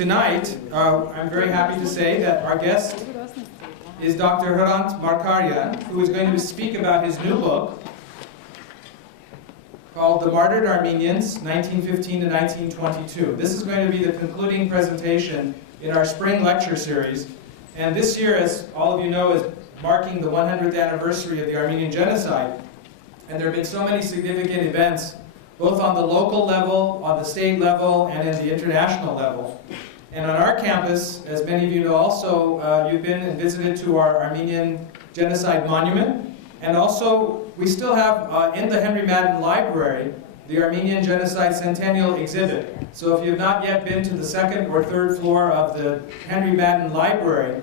Tonight, I'm very happy to say that our guest is Dr. Herand Markarian, who is going to speak about his new book called The Martyred Armenians, 1915 to 1922. This is going to be the concluding presentation in our spring lecture series. And this year, as all of you know, is marking the 100th anniversary of the Armenian genocide. And there have been so many significant events, both on the local level, on the state level, and in the international level. And on our campus, as many of you know also, you've been and visited to our Armenian Genocide Monument. And also, we still have in the Henry Madden Library, the Armenian Genocide Centennial exhibit. So if you have not yet been to the second or third floor of the Henry Madden Library,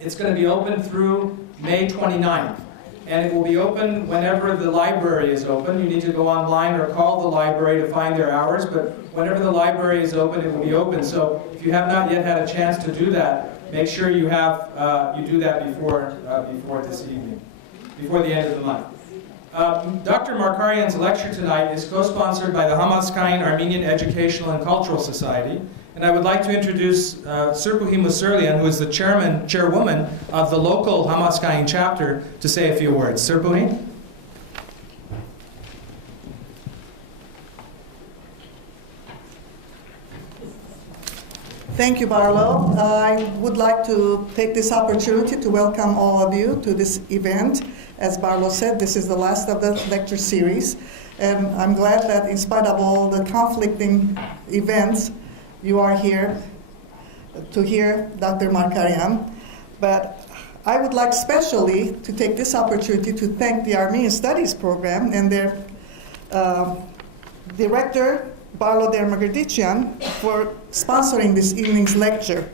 it's going to be open through May 29th. And it will be open whenever the library is open. You need to go online or call the library to find their hours, but whenever the library is open, it will be open. So if you have not yet had a chance to do that, make sure you have you do that before this evening, before the end of the month. Dr. Markarian's lecture tonight is co-sponsored by the Hamaskayan Armenian Educational and Cultural Society. And I would like to introduce Serpuhi Muserlian, who is the chairwoman of the local Hamaskayan chapter, to say a few words. Serpuhi? Thank you, Barlow. I would like to take this opportunity to welcome all of you to this event. As Barlow said, this is the last of the lecture series. And I'm glad that in spite of all the conflicting events, you are here to hear Dr. Markarian. But I would like especially to take this opportunity to thank the Armenian Studies Program and their director, Barlo Dermagerdician, for sponsoring this evening's lecture.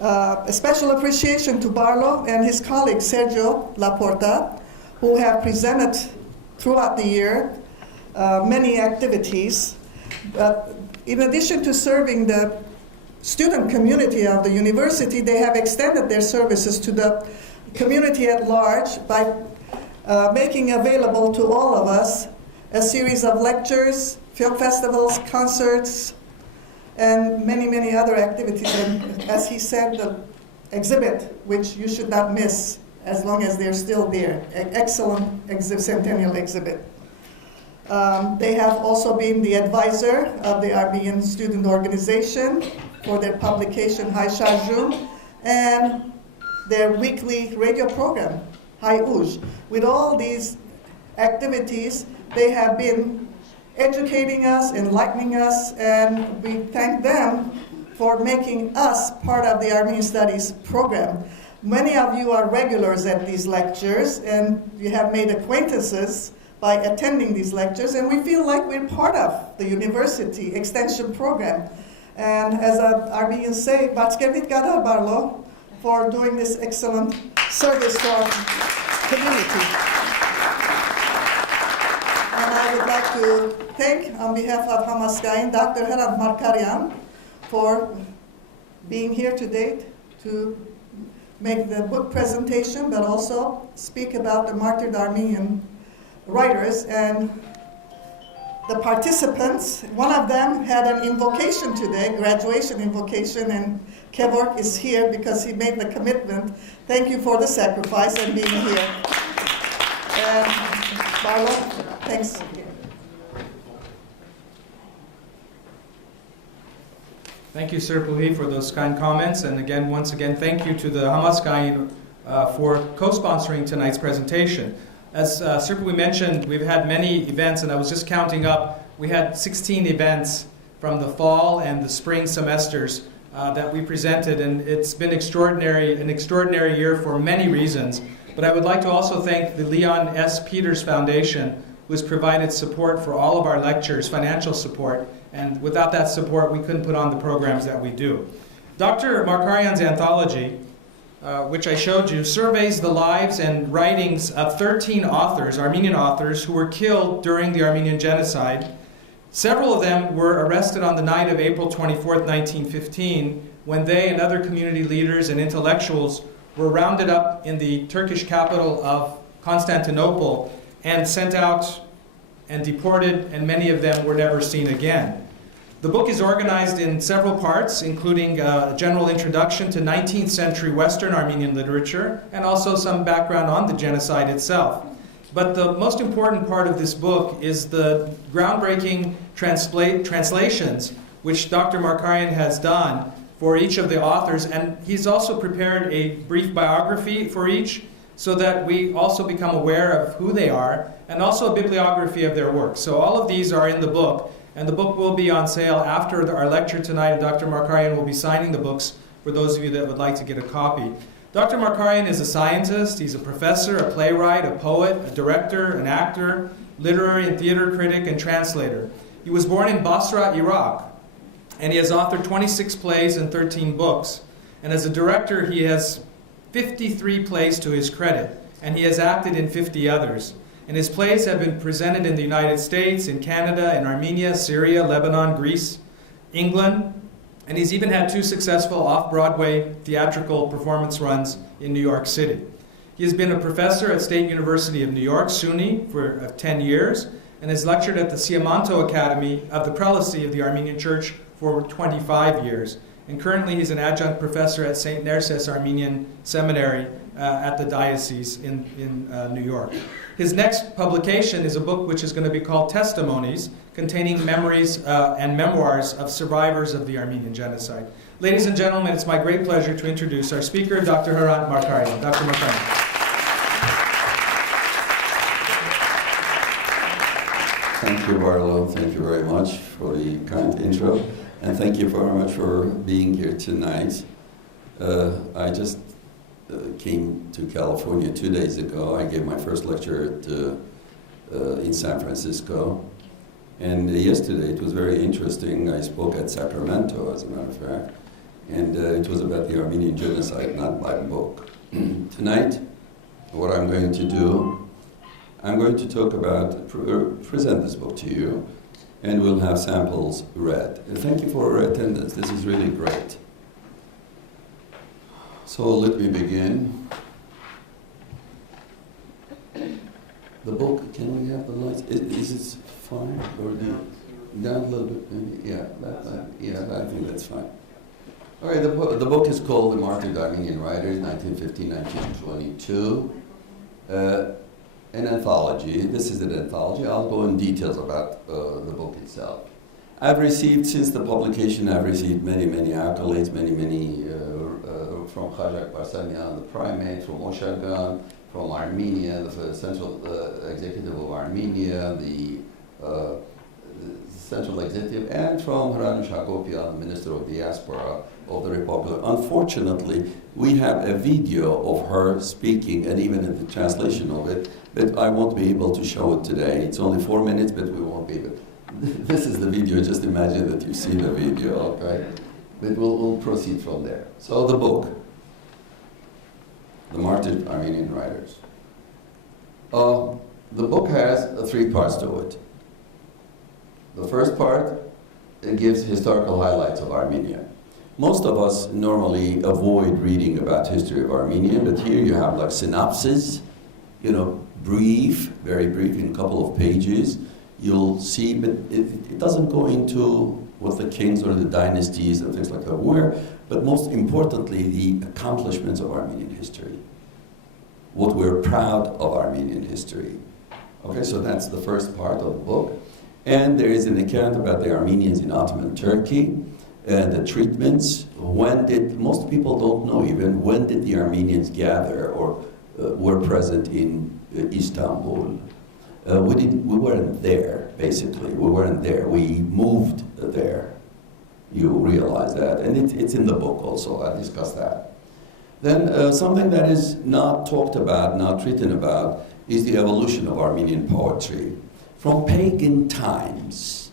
A special appreciation to Barlo and his colleague Sergio Laporta, who have presented throughout the year many activities. In addition to serving the student community of the university, they have extended their services to the community at large by making available to all of us a series of lectures, film festivals, concerts, and many, many other activities. And as he said, the exhibit, which you should not miss as long as they're still there. An excellent centennial exhibit. They have also been the advisor of the Armenian Student Organization for their publication, Hai Sharjum, and their weekly radio program, Hai Uj. With all these activities, they have been educating us, enlightening us, and we thank them for making us part of the Armenian Studies program. Many of you are regulars at these lectures, and you have made acquaintances by attending these lectures, and we feel like we're part of the university extension program. And as Armenians say, Batskevit Gadar Barlo, for doing this excellent service to our community. And I would like to thank, on behalf of Hamaskayan, Dr. Herand Markarian for being here today to make the book presentation, but also speak about the martyred Armenian writers and the participants. One of them had an invocation today, graduation invocation, and Kevork is here because he made the commitment. Thank you for the sacrifice and being here. And Barlo, thanks. Thank you, Serpuhi, for those kind comments. And again, once again, thank you to the Hamaskayan for co-sponsoring tonight's presentation. As Serpuhi mentioned, we've had many events, and I was just counting up. We had 16 events from the fall and the spring semesters that we presented, and it's been an extraordinary year for many reasons. But I would like to also thank the Leon S. Peters Foundation, who has provided support for all of our lectures, financial support, and without that support, we couldn't put on the programs that we do. Dr. Markarian's anthology, which I showed you, surveys the lives and writings of 13 authors, Armenian authors, who were killed during the Armenian genocide. Several of them were arrested on the night of April 24th, 1915, when they and other community leaders and intellectuals were rounded up in the Turkish capital of Constantinople and sent out and deported, and many of them were never seen again. The book is organized in several parts, including a general introduction to 19th century Western Armenian literature, and also some background on the genocide itself. But the most important part of this book is the groundbreaking translations which Dr. Markarian has done for each of the authors, and he's also prepared a brief biography for each so that we also become aware of who they are, and also a bibliography of their work. So all of these are in the book, and the book will be on sale after our lecture tonight, and Dr. Markarian will be signing the books for those of you that would like to get a copy. Dr. Markarian is a scientist, he's a professor, a playwright, a poet, a director, an actor, literary and theater critic, and translator. He was born in Basra, Iraq, and he has authored 26 plays and 13 books. And as a director, he has 53 plays to his credit, and he has acted in 50 others. And his plays have been presented in the United States, in Canada, in Armenia, Syria, Lebanon, Greece, England, and he's even had 2 successful off-Broadway theatrical performance runs in New York City. He has been a professor at State University of New York, SUNY, for 10 years, and has lectured at the Siamanto Academy of the Prelacy of the Armenian Church for 25 years. And currently he's an adjunct professor at St. Nerses Armenian Seminary at the diocese in New York. His next publication is a book which is going to be called Testimonies, containing memories and memoirs of survivors of the Armenian genocide. Ladies and gentlemen, it's my great pleasure to introduce our speaker, Dr. Herand Markarian. Dr. Markarian. Thank you, Barlow. Thank you very much for the kind intro. And thank you very much for being here tonight. I just came to California 2 days ago. I gave my first lecture in San Francisco. And yesterday it was very interesting. I spoke at Sacramento, as a matter of fact. And it was about the Armenian genocide, not my book. Tonight, what I'm going to do, I'm going to talk about, present this book to you, and we'll have samples read. And thank you for your attendance. This is really great. So let me begin. The book, can we have the lights? Is it fine? Or do you, down a little bit, maybe? Yeah, I think that's fine. All right, the book is called The Martyred Armenian Writers, 1915-1922. An anthology. This is an anthology. I'll go in details about the book itself. I've received, since the publication, I've received many accolades, many from Khajak Barsamian, the primate, from Oshagan, from Armenia, the Central Executive of Armenia, the Central Executive, and from Herand Markarian, the Minister of Diaspora of the Republic. Unfortunately, we have a video of her speaking, and even in the translation of it, but I won't be able to show it today. It's only 4 minutes, but we won't be able. This is the video. Just imagine that you see the video, okay? But we'll proceed from there. So the book, The Martyred Armenian Writers. The book has 3 parts to it. The first part, it gives historical highlights of Armenia. Most of us normally avoid reading about history of Armenia, but here you have like synopsis, brief, very brief, in a couple of pages. You'll see, but it doesn't go into what the kings or the dynasties and things like that were, but most importantly, the accomplishments of Armenian history. What we're proud of Armenian history. Okay, so that's the first part of the book. And there is an account about the Armenians in Ottoman Turkey, the treatments. Most people don't know even, when did the Armenians gather or were present in Istanbul? We weren't there, basically. We weren't there. We moved there. You realize that. And it's in the book also. I discuss that. Then something that is not talked about, not written about, is the evolution of Armenian poetry. From pagan times,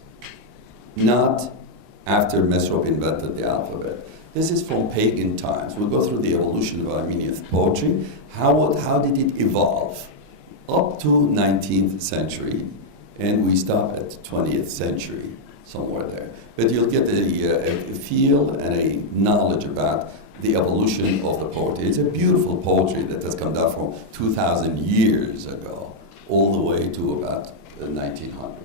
not after Mesrop invented the alphabet. This is from pagan times. We'll go through the evolution of Armenian poetry. How did it evolve? Up to 19th century, and we stop at 20th century, somewhere there. But you'll get a feel and a knowledge about the evolution of the poetry. It's a beautiful poetry that has come down from 2,000 years ago, all the way to about 1900.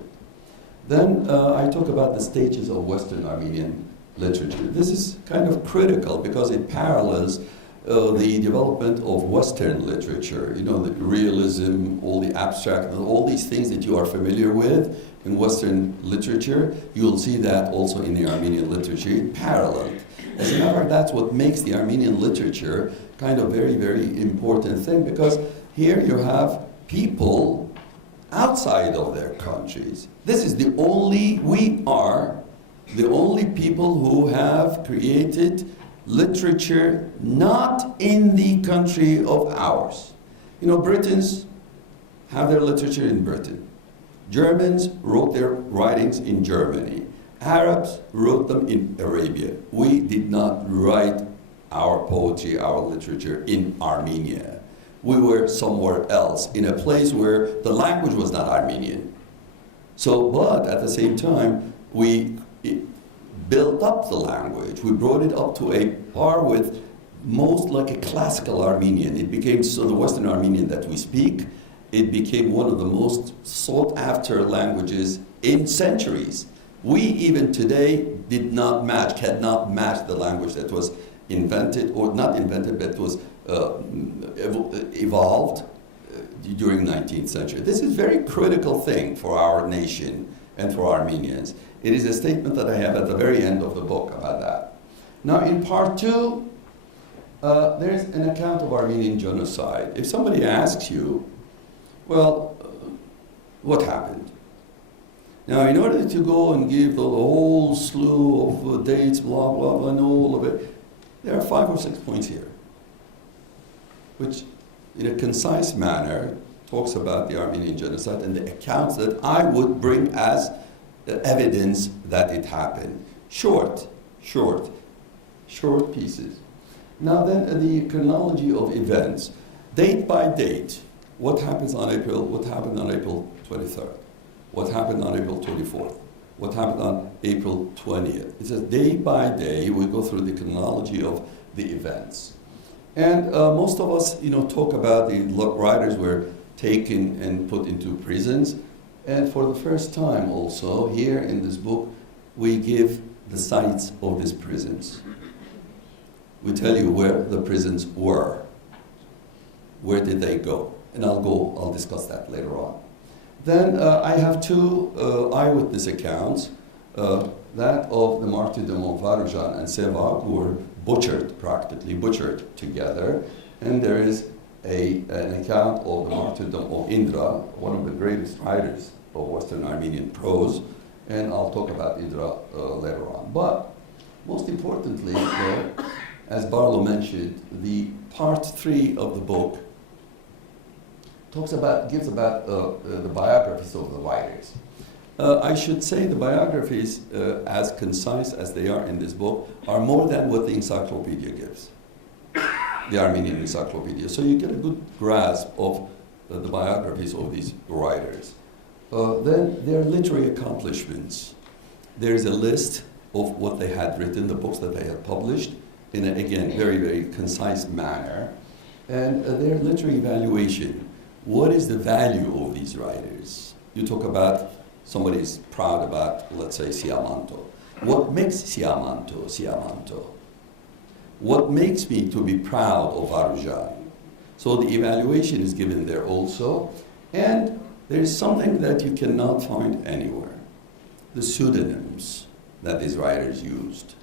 Then I talk about the stages of Western Armenian literature. This is kind of critical because it parallels the development of Western literature. You know, the realism, all the abstract, all these things that you are familiar with in Western literature, you'll see that also in the Armenian literature. It paralleled. As a matter of fact, that's what makes the Armenian literature kind of very, very important thing, because here you have people outside of their countries. This is we are the only people who have created literature not in the country of ours. You know, Britons have their literature in Britain. Germans wrote their writings in Germany. Arabs wrote them in Arabia. We did not write our poetry, our literature in Armenia. We were somewhere else, in a place where the language was not Armenian. So, but at the same time, we built up the language. We brought it up to a par with most like a classical Armenian. It became, so the Western Armenian that we speak, it became one of the most sought after languages in centuries. We even today cannot match the language that was invented, or not invented, but was evolved during 19th century. This is a very critical thing for our nation and for Armenians. It is a statement that I have at the very end of the book about that. Now in part 2, there's an account of Armenian genocide. If somebody asks you, well, what happened? Now, in order to go and give the whole slew of dates, blah, blah, blah, and all of it, there are 5 or 6 points here, which in a concise manner talks about the Armenian genocide and the accounts that I would bring as evidence that it happened. Short pieces. Now then, the chronology of events, date by date. What happened on April 23rd? What happened on April 24th? What happened on April 20th? It says day by day, we go through the chronology of the events. And most of us, talk about the writers were taken and put into prisons. And for the first time also, here in this book, we give the sites of these prisons. We tell you where the prisons were. Where did they go? And I'll discuss that later on. Then I have 2 eyewitness accounts, that of the martyrdom of Varujan and Sevak, who were practically butchered together. And there is an account of the martyrdom of Indra, one of the greatest writers of Western Armenian prose, and I'll talk about Indra later on. But most importantly, as Barlow mentioned, the part 3 of the book gives about the biographies of the writers. I should say the biographies, as concise as they are in this book, are more than what the encyclopedia gives, the Armenian encyclopedia. So you get a good grasp of the biographies of these writers. Then their literary accomplishments. There is a list of what they had written, the books that they had published, in a, again, very, very concise manner. And their literary evaluation. What is the value of these writers? You talk about somebody's proud about, let's say, Siamanto. What makes Siamanto? What makes me to be proud of Varujan? So the evaluation is given there also. And there's something that you cannot find anywhere. The pseudonyms that these writers used.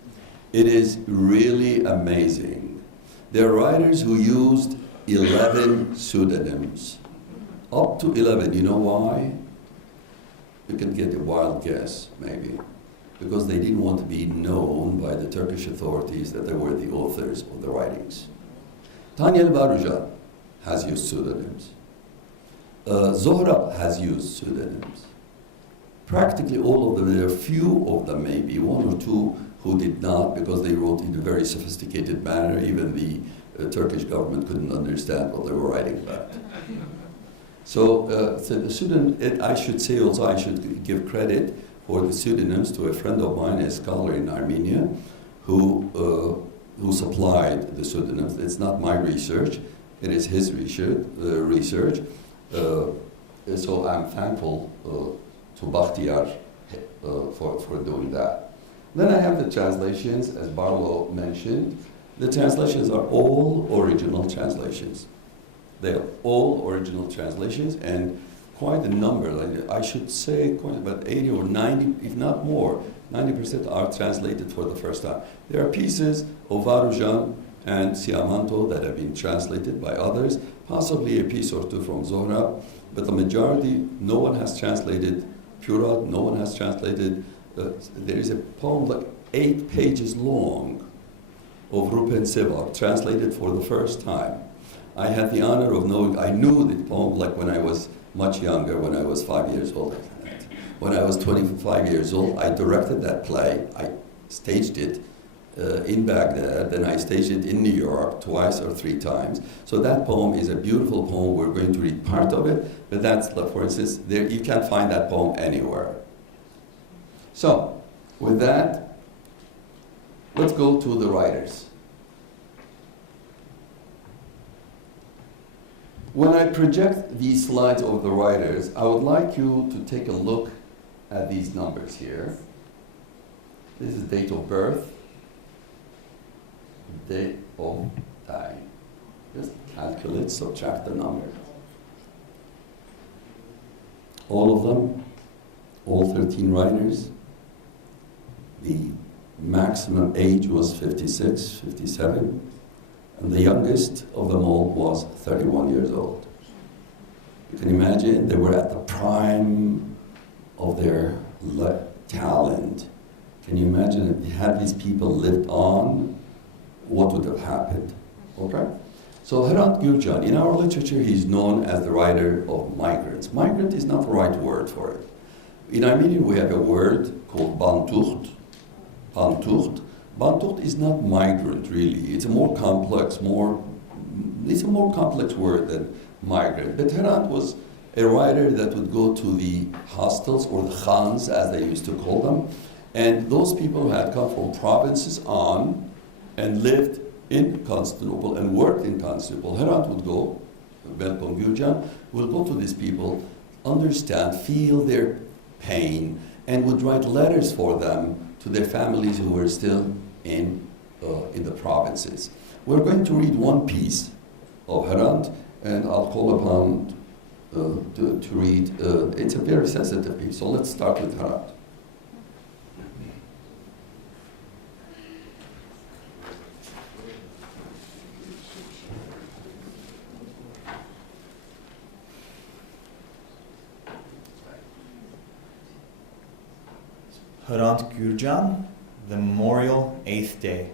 It is really amazing. There are writers who used 11 pseudonyms. Up to 11. You know why? You can get a wild guess, maybe. Because they didn't want to be known by the Turkish authorities that they were the authors of the writings. Daniel Varujan has used pseudonyms. Zohrab has used pseudonyms. Practically all of them, there are few of them, maybe 1 or 2 who did not, because they wrote in a very sophisticated manner. Even the Turkish government couldn't understand what they were writing about. So the pseudonym, I should say also, I should give credit for the pseudonyms to a friend of mine, a scholar in Armenia, who supplied the pseudonyms. It's not my research, it is his research. So I'm thankful to Bakhtiyar for doing that. Then I have the translations, as Barlow mentioned. The translations are all original translations. They are all original translations, and quite a number, like I should say quite about 80 or 90, if not more, 90% are translated for the first time. There are pieces of Varujan and Siamanto that have been translated by others, possibly a piece or two from Zohra, but the majority, no one has translated Purad, no one has translated. There is a poem like 8 pages long of Rupen Sevak, translated for the first time. I had the honor of knowing, I knew the poem like when I was much younger, when I was 5 years old. When I was 25 years old, I directed that play. I staged it in Baghdad, then I staged it in New York twice or 3 times. So that poem is a beautiful poem. We're going to read part of it, but that's, for instance, there, you can't find that poem anywhere. So, with that, let's go to the writers. When I project these slides of the writers, I would like you to take a look at these numbers here. This is date of birth, date of dying. Just calculate, subtract the number. All of them, all 13 writers. The maximum age was 56, 57. And the youngest of them all was 31 years old. You can imagine they were at the prime of their talent. Can you imagine if had these people lived on, what would have happened? Okay? So Herand Gürcan, in our literature, he's known as the writer of migrants. Migrant is not the right word for it. In Armenian, we have a word called bantucht. Bantucht. Bantucht is not migrant, really. It's a more complex word than migrant. But Herand was a writer that would go to the hostels, or the khans, as they used to call them, and those people who had come from provinces on and lived in Constantinople and worked in Constantinople. Herand would go, welcome Gürcan, will go to these people, understand, feel their pain, and would write letters for them to their families who were still in the provinces. We're going to read one piece of Herand, and I'll call upon to read. It's a very sensitive piece, so let's start with Herand. Herand Gürcan, the memorial 8th day.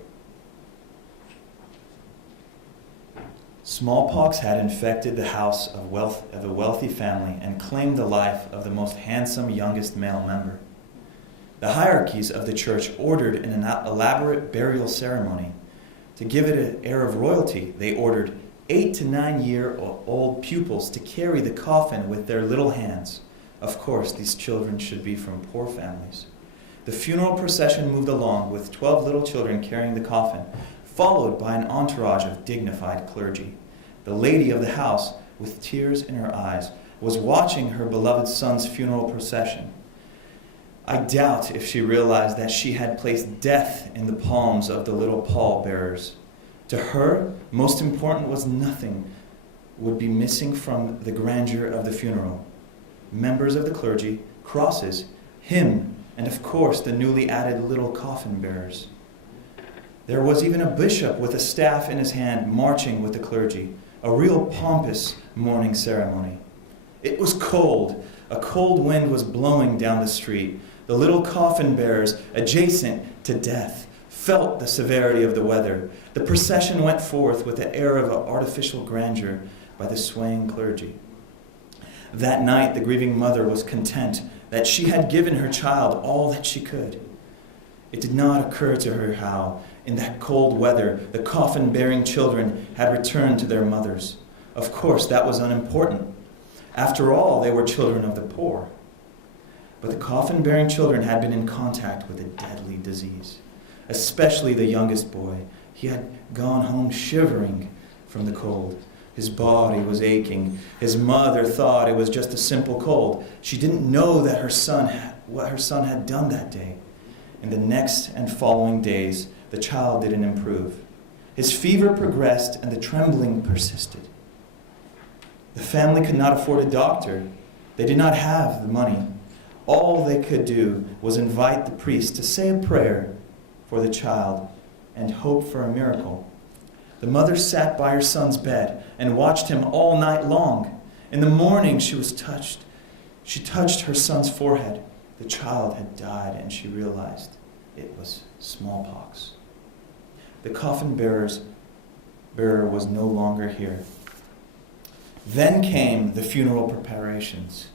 Smallpox had infected the house of a wealthy family and claimed the life of the most handsome youngest male member. The hierarchies of the church ordered an elaborate burial ceremony. To give it an air of royalty, they ordered 8 to 9-year-old pupils to carry the coffin with their little hands. Of course, these children should be from poor families. The funeral procession moved along with 12 little children carrying the coffin, followed by an entourage of dignified clergy. The lady of the house, with tears in her eyes, was watching her beloved son's funeral procession. I doubt if she realized that she had placed death in the palms of the little pallbearers. To her, most important was nothing would be missing from the grandeur of the funeral. Members of the clergy, crosses, hymn, and of course the newly added little coffin bearers. There was even a bishop with a staff in his hand marching with the clergy, a real pompous mourning ceremony. It was cold. A cold wind was blowing down the street. The little coffin bearers, adjacent to death, felt the severity of the weather. The procession went forth with the air of artificial grandeur by the swaying clergy. That night the grieving mother was content that she had given her child all that she could. It did not occur to her how, in that cold weather, the coffin-bearing children had returned to their mothers. Of course, that was unimportant. After all, they were children of the poor. But the coffin-bearing children had been in contact with a deadly disease, especially the youngest boy. He had gone home shivering from the cold. His body was aching. His mother thought it was just a simple cold. She didn't know that her son what her son had done that day. In the next and following days, the child didn't improve. His fever progressed and the trembling persisted. The family could not afford a doctor. They did not have the money. All they could do was invite the priest to say a prayer for the child and hope for a miracle. The mother sat by her son's bed and watched him all night long. In the morning, she was touched. She touched her son's forehead. The child had died, and she realized it was smallpox. The coffin bearer was no longer here. Then came the funeral preparations.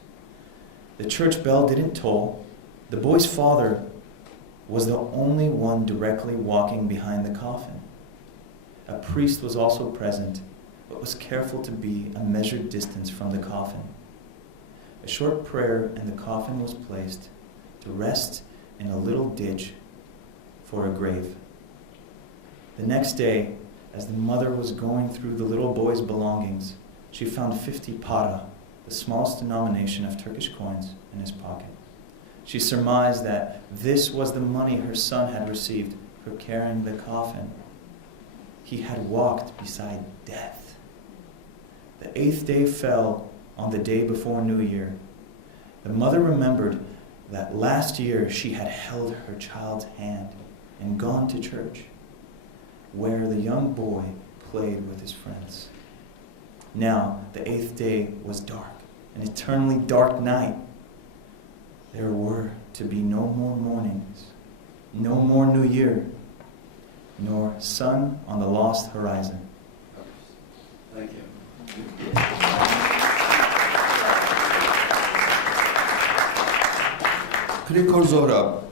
The church bell didn't toll. The boy's father was the only one directly walking behind the coffin. A priest was also present, but was careful to be a measured distance from the coffin. A short prayer and the coffin was placed to rest in a little ditch for a grave. The next day, as the mother was going through the little boy's belongings, she found 50 para, the smallest denomination of Turkish coins, in his pocket. She surmised that this was the money her son had received for carrying the coffin. He had walked beside death. The 8th day fell on the day before New Year. The mother remembered that last year she had held her child's hand and gone to church, where the young boy played with his friends. Now the 8th day was dark, an eternally dark night. There were to be no more mornings, no more New Year, nor sun on the lost horizon. Thank you. Krikor Zorab.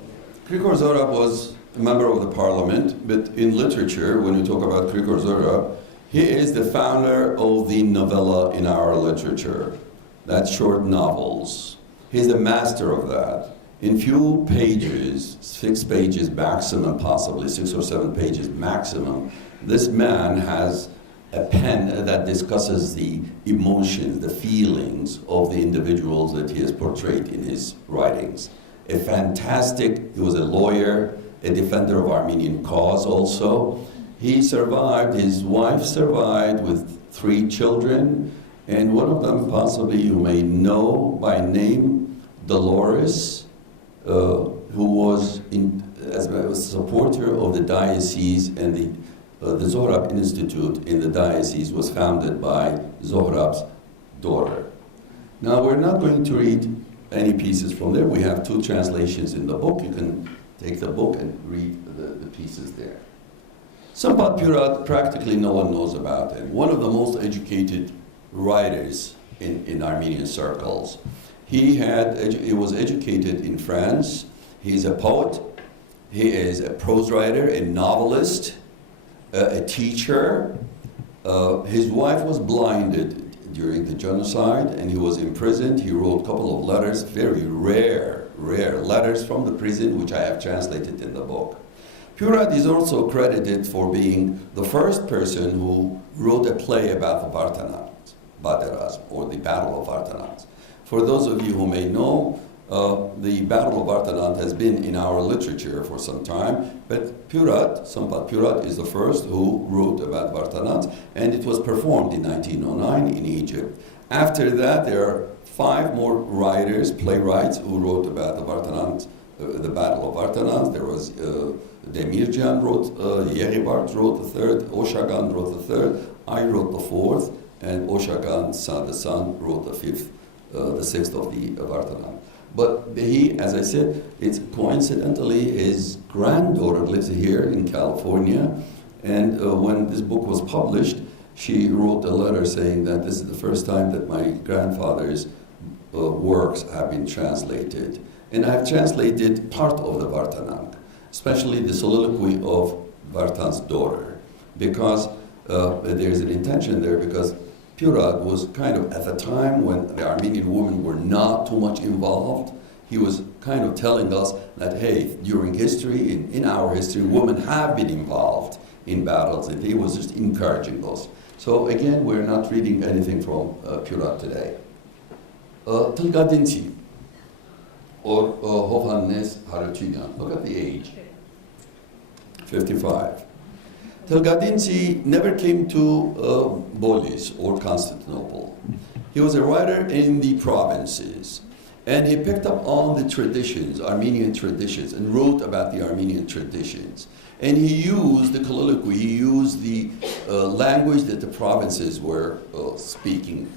Krikor Zorab was a member of the parliament, but in literature, when you talk about Krikor Zorab, he is the founder of the novella in our literature. That's short novels. He's the master of that. In few pages, 6 pages maximum, possibly 6 or 7 pages maximum, this man has a pen that discusses the emotions, the feelings of the individuals that he has portrayed in his writings. He was a lawyer, a defender of Armenian cause also. He survived, his wife survived with 3 children, and one of them possibly you may know by name, Dolores, who was as a supporter of the diocese, and the Zohrab Institute in the diocese was founded by Zohrab's daughter. Now we're not going to read any pieces from there. We have 2 translations in the book. You can take the book and read the pieces there. Sampat Purat, practically no one knows about him. One of the most educated writers in Armenian circles. He was educated in France. He's a poet. He is a prose writer, a novelist, a teacher. His wife was blinded during the genocide, and he was imprisoned. He wrote a couple of letters, very rare letters from the prison, which I have translated in the book. Purat is also credited for being the first person who wrote a play about the Vartanants, Baderaz, or the Battle of Vartanants. For those of you who may know, the Battle of Vartanant has been in our literature for some time, but Sampat Purat is the first who wrote about Vartanant, and it was performed in 1909 in Egypt. After that, there are 5 more writers, playwrights, who wrote about the Vartanant, the Battle of Vartanant. There was Demirjan wrote, Yeribart wrote the 3rd, Oshagan wrote the 3rd, I wrote the 4th, and Oshagan, the son, wrote the 5th, the 6th of the Vartanant. But he, as I said, it's coincidentally his granddaughter lives here in California, and when this book was published, she wrote a letter saying that this is the first time that my grandfather's works have been translated. And I've translated part of the Vartanant, especially the soliloquy of Vartan's daughter, because there's an intention there, because Purat was kind of, at the time when the Armenian women were not too much involved, he was kind of telling us that, hey, during history, in our history, women have been involved in battles, and he was just encouraging us. So again, we're not reading anything from Purat today. Tılgadinci. or Herand Markarian. Look at the age. 55. Telgadinci never came to Bolis or Constantinople. He was a writer in the provinces, and he picked up on the traditions, Armenian traditions, and wrote about the Armenian traditions. And he used the colloquy, he used the language that the provinces were speaking.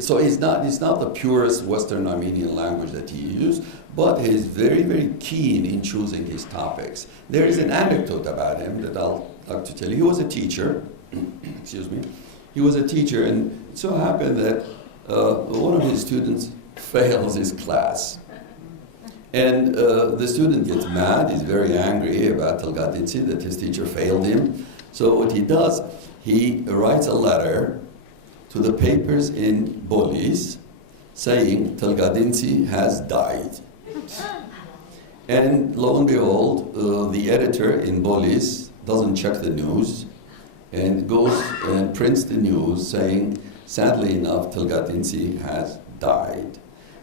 So it's not the purest Western Armenian language that he used, but he's very, very keen in choosing his topics. There is an anecdote about him that I'll like to tell you. He was a teacher, excuse me. He was a teacher, and it so happened that one of his students fails his class. And the student gets mad, he's very angry about Telgadinci, that his teacher failed him. So what he does, he writes a letter to the papers in Bolis saying Telgadinci has died. And lo and behold, the editor in Bolis doesn't check the news and goes and prints the news saying, sadly enough, Telgadinci has died.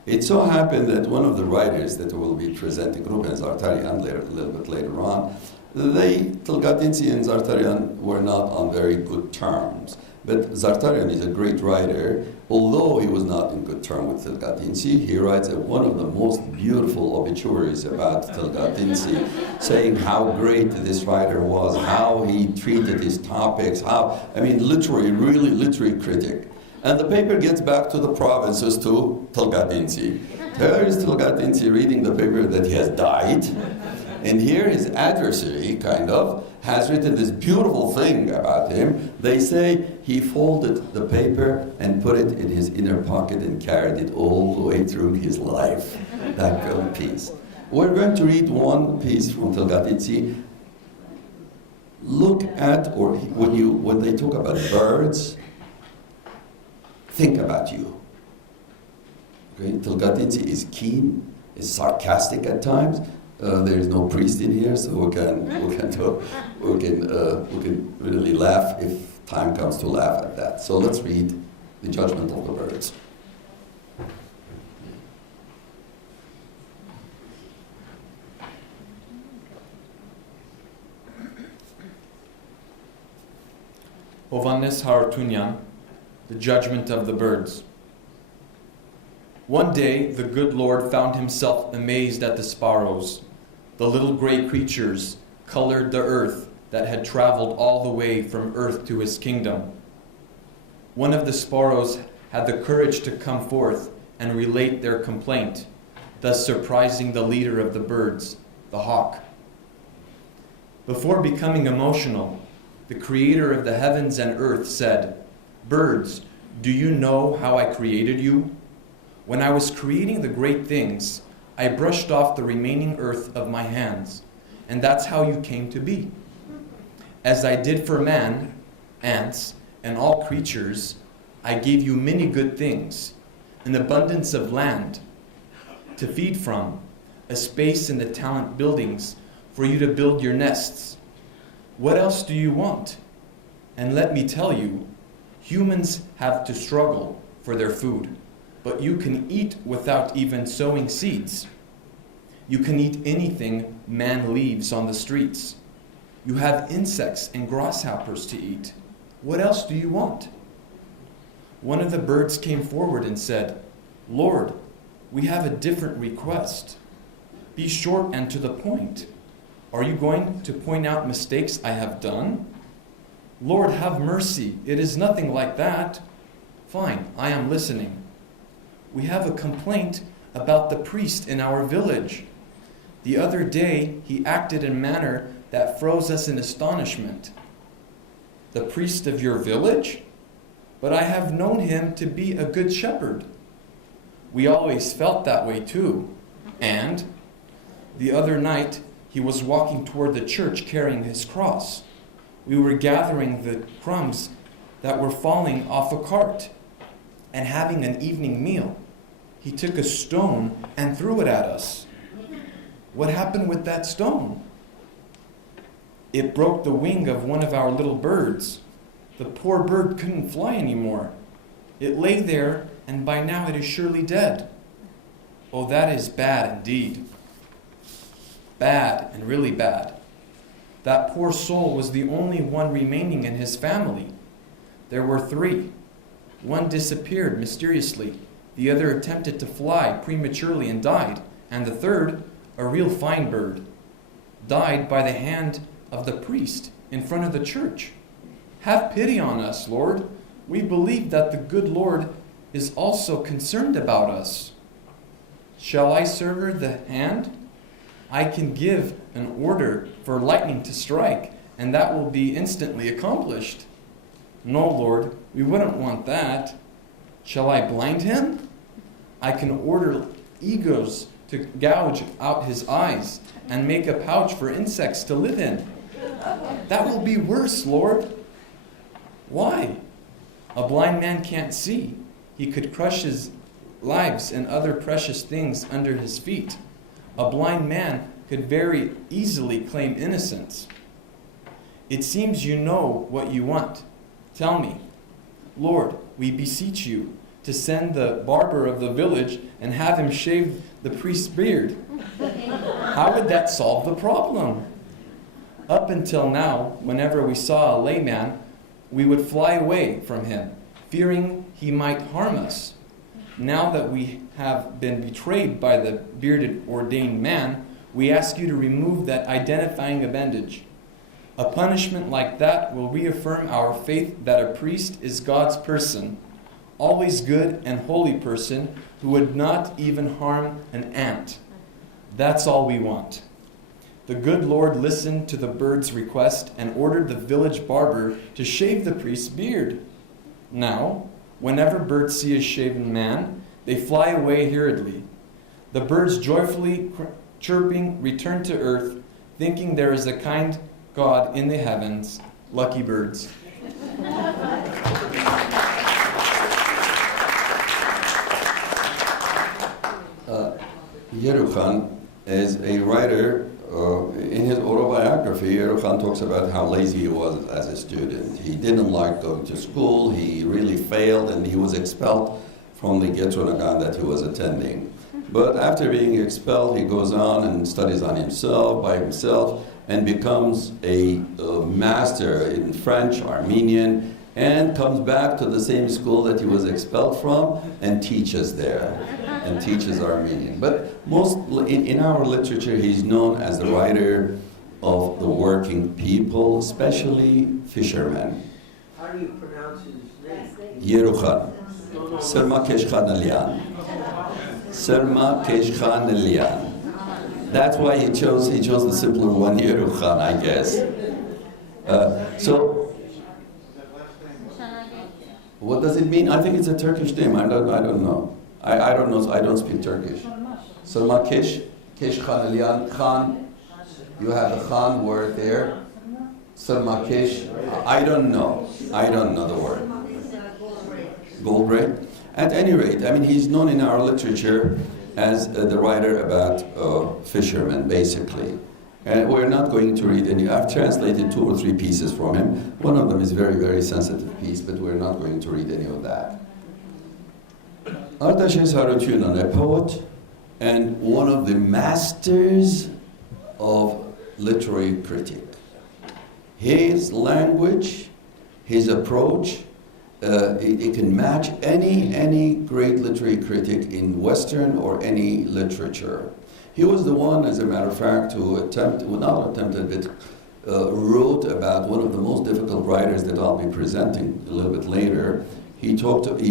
It so happened that one of the writers that will be presenting, Ruben Zartarian, a little bit later on, Telgadinci and Zartarian were not on very good terms. But Zartarian is a great writer. Although he was not in good terms with Telgadinci, he writes one of the most beautiful obituaries about Telgadinci, saying how great this writer was, how he treated his topics, really literary critic. And the paper gets back to the provinces to Telgadinci. There is Telgadinci reading the paper that he has died. And here his adversary, has written this beautiful thing about him. They say he folded the paper and put it in his inner pocket and carried it all the way through his life. That piece. We're going to read one piece from Telgadinci. Look at, or when they talk about birds, think about you. Okay? Telgadinci is keen, is sarcastic at times. There is no priest in here, so we can really laugh if time comes to laugh at that. So let's read the judgment of the birds. Herand Markarian, the judgment of the birds. One day the good Lord found himself amazed at the sparrows. The little gray creatures colored the earth that had traveled all the way from earth to his kingdom. One of the sparrows had the courage to come forth and relate their complaint, thus surprising the leader of the birds, the hawk. Before becoming emotional, the creator of the heavens and earth said, "Birds, do you know how I created you? When I was creating the great things, I brushed off the remaining earth of my hands, and that's how you came to be. As I did for man, ants, and all creatures, I gave you many good things, an abundance of land to feed from, a space in the talent buildings for you to build your nests. What else do you want? And let me tell you, humans have to struggle for their food. But you can eat without even sowing seeds. You can eat anything man leaves on the streets. You have insects and grasshoppers to eat. What else do you want?" One of the birds came forward and said, "Lord, we have a different request. Be short and to the point. Are you going to point out mistakes I have done?" "Lord, have mercy. It is nothing like that." "Fine, I am listening. We have a complaint about the priest in our village. The other day, he acted in a manner that froze us in astonishment." "The priest of your village? But I have known him to be a good shepherd." "We always felt that way too. And the other night, he was walking toward the church carrying his cross. We were gathering the crumbs that were falling off a cart and having an evening meal. He took a stone and threw it at us. What happened with that stone?" "It broke the wing of one of our little birds. The poor bird couldn't fly anymore. It lay there, and by now it is surely dead." Oh, that is bad indeed. Bad and really bad. That poor soul was the only one remaining in his family. There were 3. One disappeared mysteriously. The other attempted to fly prematurely and died. And the third, a real fine bird, died by the hand of the priest in front of the church. Have pity on us, Lord. We believe that the good Lord is also concerned about us. Shall I sever the hand? I can give an order for lightning to strike, and that will be instantly accomplished. No, Lord, we wouldn't want that. Shall I blind him? I can order eagles to gouge out his eyes and make a pouch for insects to live in. That will be worse, Lord. Why? A blind man can't see. He could crush his lives and other precious things under his feet. A blind man could very easily claim innocence. It seems you know what you want. Tell me, Lord, we beseech you to send the barber of the village and have him shave the priest's beard. How would that solve the problem? Up until now, whenever we saw a layman, we would fly away from him, fearing he might harm us. Now that we have been betrayed by the bearded ordained man, we ask you to remove that identifying appendage. A punishment like that will reaffirm our faith that a priest is God's person, always good and holy person who would not even harm an ant. That's all we want. The good Lord listened to the bird's request and ordered the village barber to shave the priest's beard. Now, whenever birds see a shaven man, they fly away hurriedly. The birds, joyfully chirping, return to earth, thinking there is a kind God in the heavens. Lucky birds. Yerukhan is a writer. In his autobiography, Yerukhan talks about how lazy he was as a student. He didn't like going to school, he really failed, and he was expelled from the Getronagan that he was attending. But after being expelled, he goes on and studies on himself, by himself, and becomes a master in French, Armenian, and comes back to the same school that he was expelled from and teaches there, and teaches Armenian. But most in our literature, he's known as the writer of the working people, especially fishermen. How do you pronounce his name? Yerukhan. Serma Keshkhanelian. Serma Keshkhanelian. That's why he chose the simpler one, Yerukhan, I guess. So, what does it mean? I think it's a Turkish name. I don't know. I don't know. I don't speak Turkish. Serma Keshkhanelian. Khan. You have the Khan word there. Serma Kesh. I don't know. I don't know the word. Gold rate. At any rate, I mean, he's known in our literature as the writer about fishermen, basically. And we're not going to read any. I've translated 2 or 3 pieces from him. One of them is very, very sensitive piece, but we're not going to read any of that. Artashes Harutyunan, a poet and one of the masters of literary critic. His language, his approach, it can match any great literary critic in Western or any literature. He was the one, as a matter of fact, who wrote about one of the most difficult writers that I'll be presenting a little bit later. He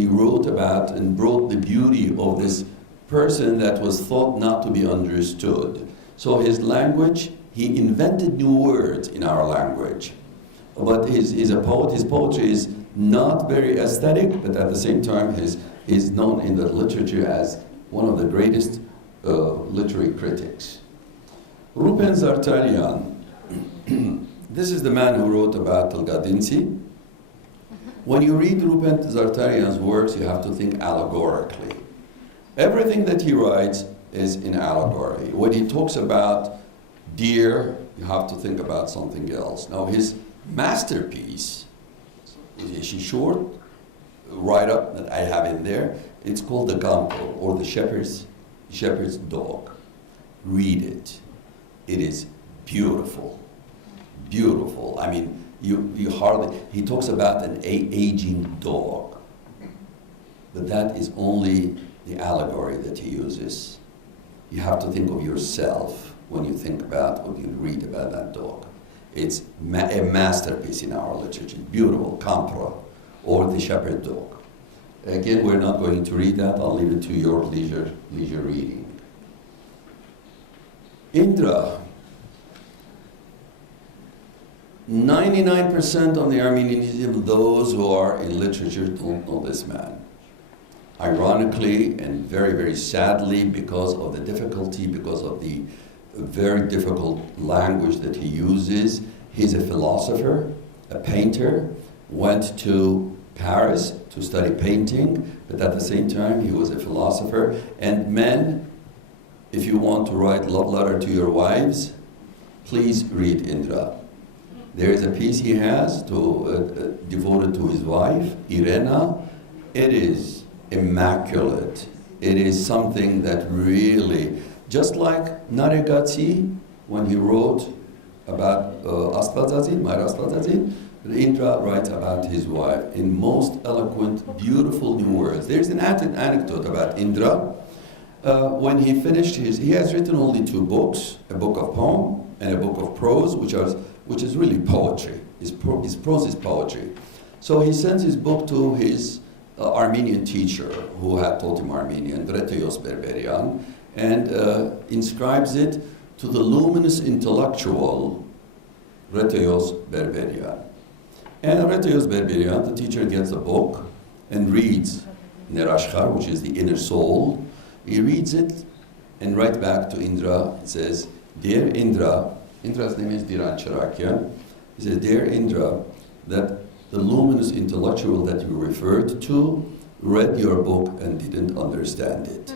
wrote about and brought the beauty of this person that was thought not to be understood. So his language, he invented new words in our language. But he's a poet. His poetry is not very aesthetic, but at the same time, he's known in the literature as one of the greatest literary critics. Rupen Zartarian. This is the man who wrote about Tilgadinsi. When you read Rupen Zartarian's works, you have to think allegorically. Everything that he writes is in allegory. When he talks about deer, you have to think about something else. Now, his masterpiece is a short write-up that I have in there. It's called the Gampo, or the Shepherd's Shepherd's Dog. Read it. It is beautiful. Beautiful. I mean, you hardly, he talks about an aging dog. But that is only the allegory that he uses. You have to think of yourself when you think about, when you read about that dog. It's a masterpiece in our literature. Beautiful, Campra, or the Shepherd Dog. Again, we're not going to read that. I'll leave it to your leisure reading. Indra. 99% of the Armenian, even those who are in literature, don't know this man. Ironically and very, very sadly, because of the difficulty, because of the very difficult language that he uses, he's a philosopher, a painter, went to Paris to study painting, but at the same time he was a philosopher. And men, if you want to write love letter to your wives, please read Indra. There is a piece he has devoted to his wife, Irena. It is immaculate. It is something that really, just like Naregati, when he wrote about Astvazazin, Mayra Astvazazin, Indra writes about his wife in most eloquent, beautiful new words. There's an anecdote about Indra. When he finished he has written only 2 books, a book of poem and a book of prose, which is really poetry. His prose is poetry. So he sends his book to his Armenian teacher who had taught him Armenian, Reteyos Berberian, and inscribes it to the luminous intellectual Reteyos Berberian. And Reteyos Berberian, the teacher, gets a book and reads Nerashkar, which is the inner soul. He reads it and writes back to Indra. It says, "Dear Indra," Indra's name is Herand Markarian. He says, "Dear Indra, that the luminous intellectual that you referred to read your book and didn't understand it."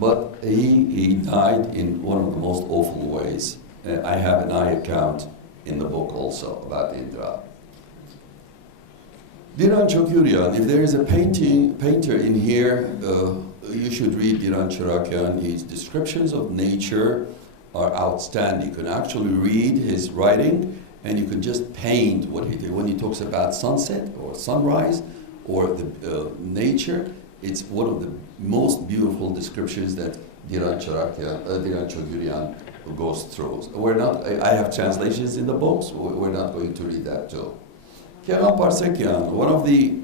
But he died in one of the most awful ways. I have an eye account in the book also about Indra. Herand Markarian, if there is a painter in here, you should read Herand Markarian. His descriptions of nature are outstanding. You can actually read his writing and you can just paint what he did. When he talks about sunset or sunrise or the nature, it's one of the most beautiful descriptions that Herand Markarian goes through. I have translations in the books. We're not going to read that too. Herand Markarian, one of the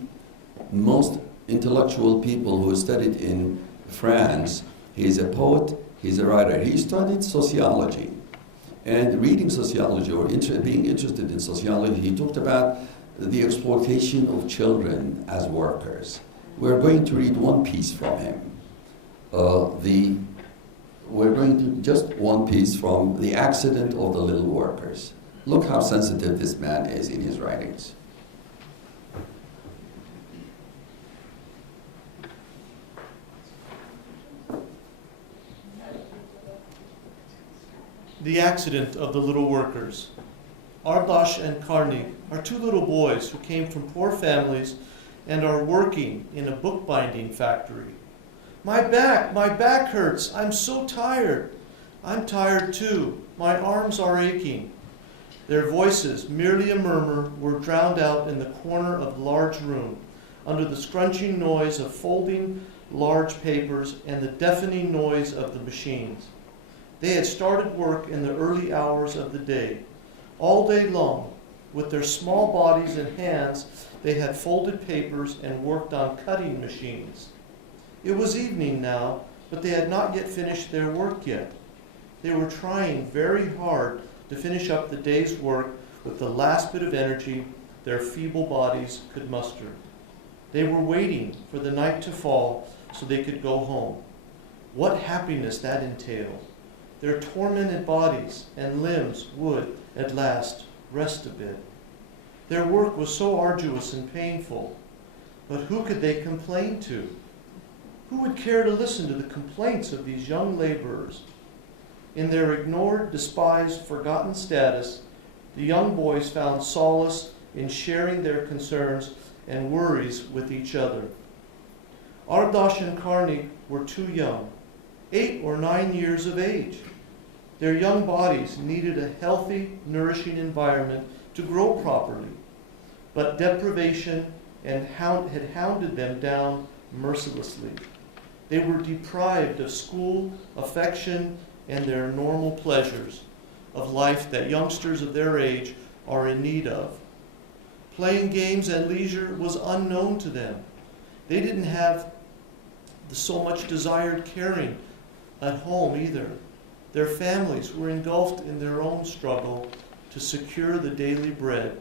most intellectual people who studied in France. He's a poet, he's a writer. He studied sociology. And reading sociology or being interested in sociology, he talked about the exploitation of children as workers. We're going to read one piece from him. We're going to just one piece from The Accident of the Little Workers. Look how sensitive this man is in his writings. The Accident of the Little Workers. Ardash and Karni are 2 little boys who came from poor families and are working in a bookbinding factory. My back hurts. I'm so tired. I'm tired too. My arms are aching. Their voices, merely a murmur, were drowned out in the corner of the large room, under the scrunching noise of folding large papers and the deafening noise of the machines. They had started work in the early hours of the day. All day long, with their small bodies and hands, they had folded papers and worked on cutting machines. It was evening now, but they had not yet finished their work yet. They were trying very hard to finish up the day's work with the last bit of energy their feeble bodies could muster. They were waiting for the night to fall so they could go home. What happiness that entailed! Their tormented bodies and limbs would, at last, rest a bit. Their work was so arduous and painful, but who could they complain to? Who would care to listen to the complaints of these young laborers? In their ignored, despised, forgotten status, the young boys found solace in sharing their concerns and worries with each other. Ardash and Karnik were too young, 8 or 9 years of age. Their young bodies needed a healthy, nourishing environment to grow properly, but deprivation had hounded them down mercilessly. They were deprived of school, affection, and their normal pleasures of life that youngsters of their age are in need of. Playing games and leisure was unknown to them. They didn't have the so much desired caring at home either. Their families were engulfed in their own struggle to secure the daily bread,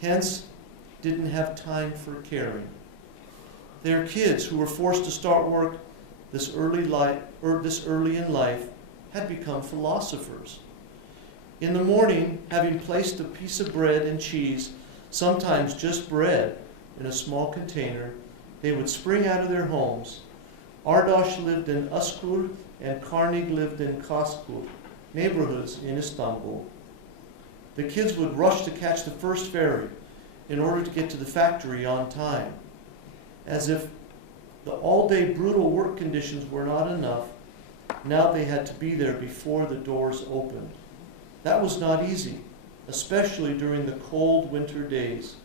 hence didn't have time for caring. Their kids, who were forced to start work this early in life, had become philosophers. In the morning, having placed a piece of bread and cheese, sometimes just bread, in a small container, they would spring out of their homes. Ardash lived in Uskur and Karnig lived in Kaskur, neighborhoods in Istanbul. The kids would rush to catch the first ferry in order to get to the factory on time. As if the all-day brutal work conditions were not enough, now they had to be there before the doors opened. That was not easy, especially during the cold winter days.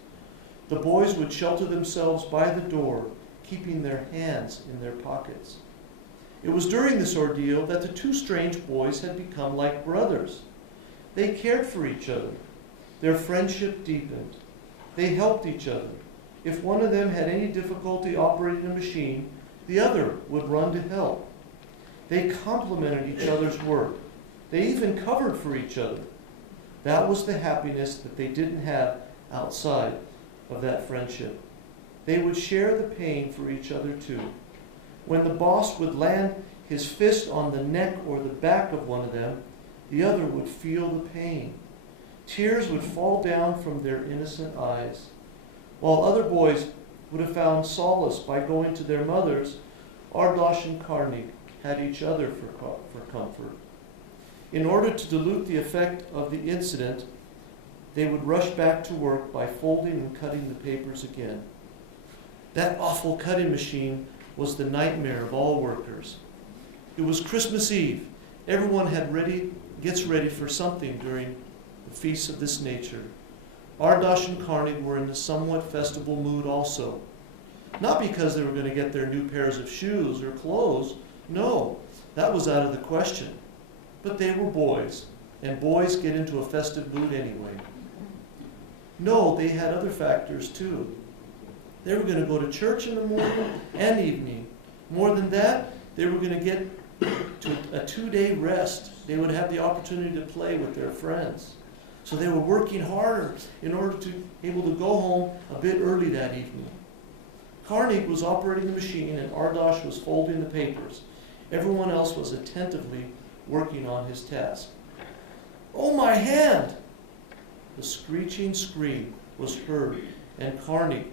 The boys would shelter themselves by the door, keeping their hands in their pockets. It was during this ordeal that the two strange boys had become like brothers. They cared for each other. Their friendship deepened. They helped each other. If one of them had any difficulty operating a machine, the other would run to help. They complemented each other's work. They even covered for each other. That was the happiness that they didn't have outside of that friendship. They would share the pain for each other too. When the boss would land his fist on the neck or the back of one of them, the other would feel the pain. Tears would fall down from their innocent eyes. While other boys would have found solace by going to their mothers, Ardash and Karnik had each other for comfort. In order to dilute the effect of the incident, they would rush back to work by folding and cutting the papers again. That awful cutting machine was the nightmare of all workers. It was Christmas Eve. Everyone gets ready for something during the feasts of this nature. Ardash and Karnig were in a somewhat festival mood also. Not because they were going to get their new pairs of shoes or clothes. No, that was out of the question. But they were boys, and boys get into a festive mood anyway. No, they had other factors too. They were going to go to church in the morning and evening. More than that, they were going to get to a 2-day rest. They would have the opportunity to play with their friends. So they were working harder in order to be able to go home a bit early that evening. Karnik was operating the machine and Ardash was folding the papers. Everyone else was attentively working on his task. "Oh, my hand!" The screeching scream was heard, and Karnik,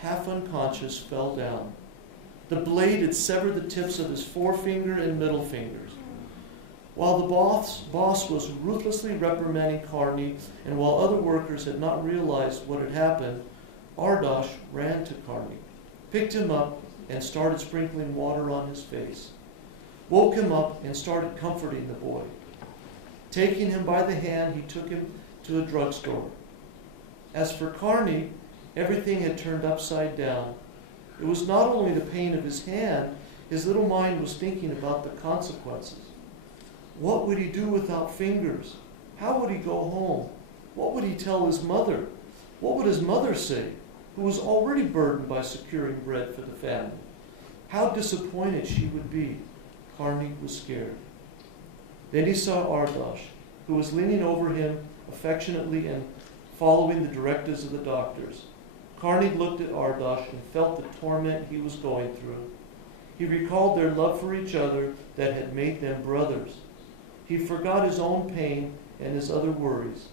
half unconscious, fell down. The blade had severed the tips of his forefinger and middle fingers. While the boss was ruthlessly reprimanding Karnik, and while other workers had not realized what had happened, Ardash ran to Karnik, picked him up, and started sprinkling water on his face. Woke him up and started comforting the boy. Taking him by the hand, he took him to a drugstore. As for Karnik, everything had turned upside down. It was not only the pain of his hand, his little mind was thinking about the consequences. What would he do without fingers? How would he go home? What would he tell his mother? What would his mother say, who was already burdened by securing bread for the family? How disappointed she would be. Karnik was scared. Then he saw Ardash, who was leaning over him affectionately and following the directives of the doctors. Karnik looked at Ardash and felt the torment he was going through. He recalled their love for each other that had made them brothers. He forgot his own pain and his other worries.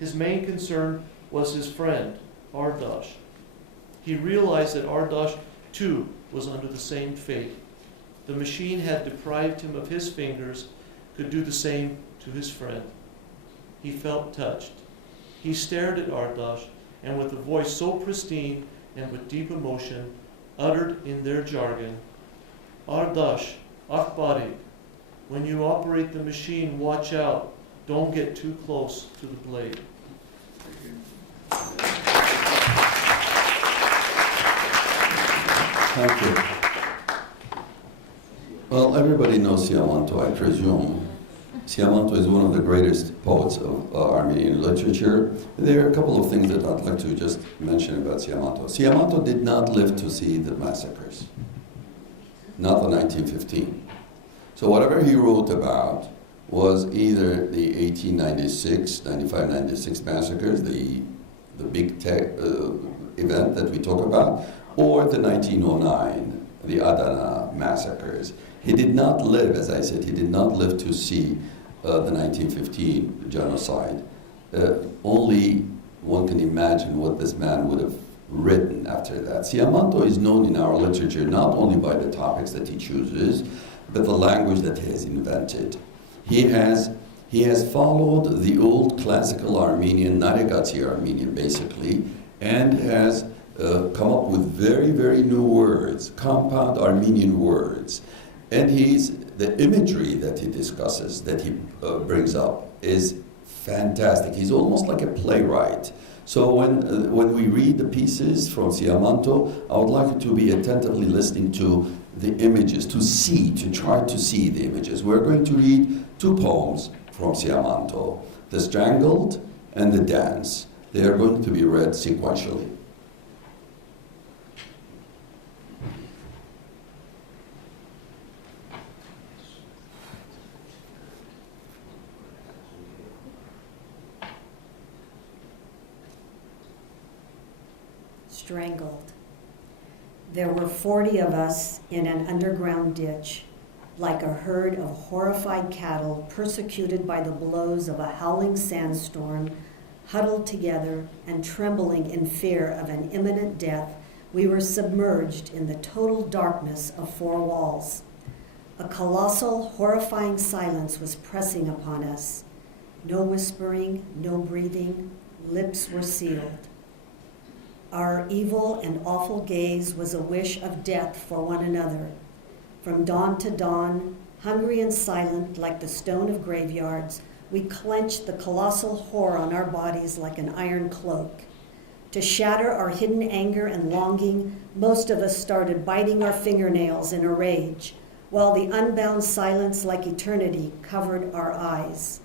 His main concern was his friend, Ardash. He realized that Ardash, too, was under the same fate. The machine had deprived him of his fingers, could do the same to his friend. He felt touched. He stared at Ardash, and with a voice so pristine and with deep emotion, uttered in their jargon. Ardash, Akbari, when you operate the machine, watch out. Don't get too close to the blade. Thank you. Well, everybody knows Siamanto, I presume. Siamanto is one of the greatest poets of Armenian literature. There are a couple of things that I'd like to just mention about Siamanto. Siamanto did not live to see the massacres, not the 1915. So whatever he wrote about was either the 1896, 95-96 massacres, the big event that we talk about, or the 1909, the Adana massacres. He did not live, as I said, he did not live to see the 1915 genocide. Only one can imagine what this man would have written after that. Siamanto is known in our literature not only by the topics that he chooses, but the language that he has invented. He has followed the old classical Armenian, Naregati Armenian basically, and has come up with very, very new words, compound Armenian words. And the imagery that he discusses, that he brings up, is fantastic. He's almost like a playwright. So when we read the pieces from Siamanto, I would like you to be attentively listening to the images, to try to see the images. We're going to read two poems from Siamanto, The Strangled and The Dance. They are going to be read sequentially. Strangled. There were 40 of us in an underground ditch, like a herd of horrified cattle persecuted by the blows of a howling sandstorm, huddled together and trembling in fear of an imminent death. We were submerged in the total darkness of four walls. A colossal, horrifying silence was pressing upon us. No whispering, no breathing, lips were sealed. Our evil and awful gaze was a wish of death for one another. From dawn to dawn, hungry and silent like the stone of graveyards, we clenched the colossal horror on our bodies like an iron cloak. To shatter our hidden anger and longing, most of us started biting our fingernails in a rage, while the unbound silence like eternity covered our eyes.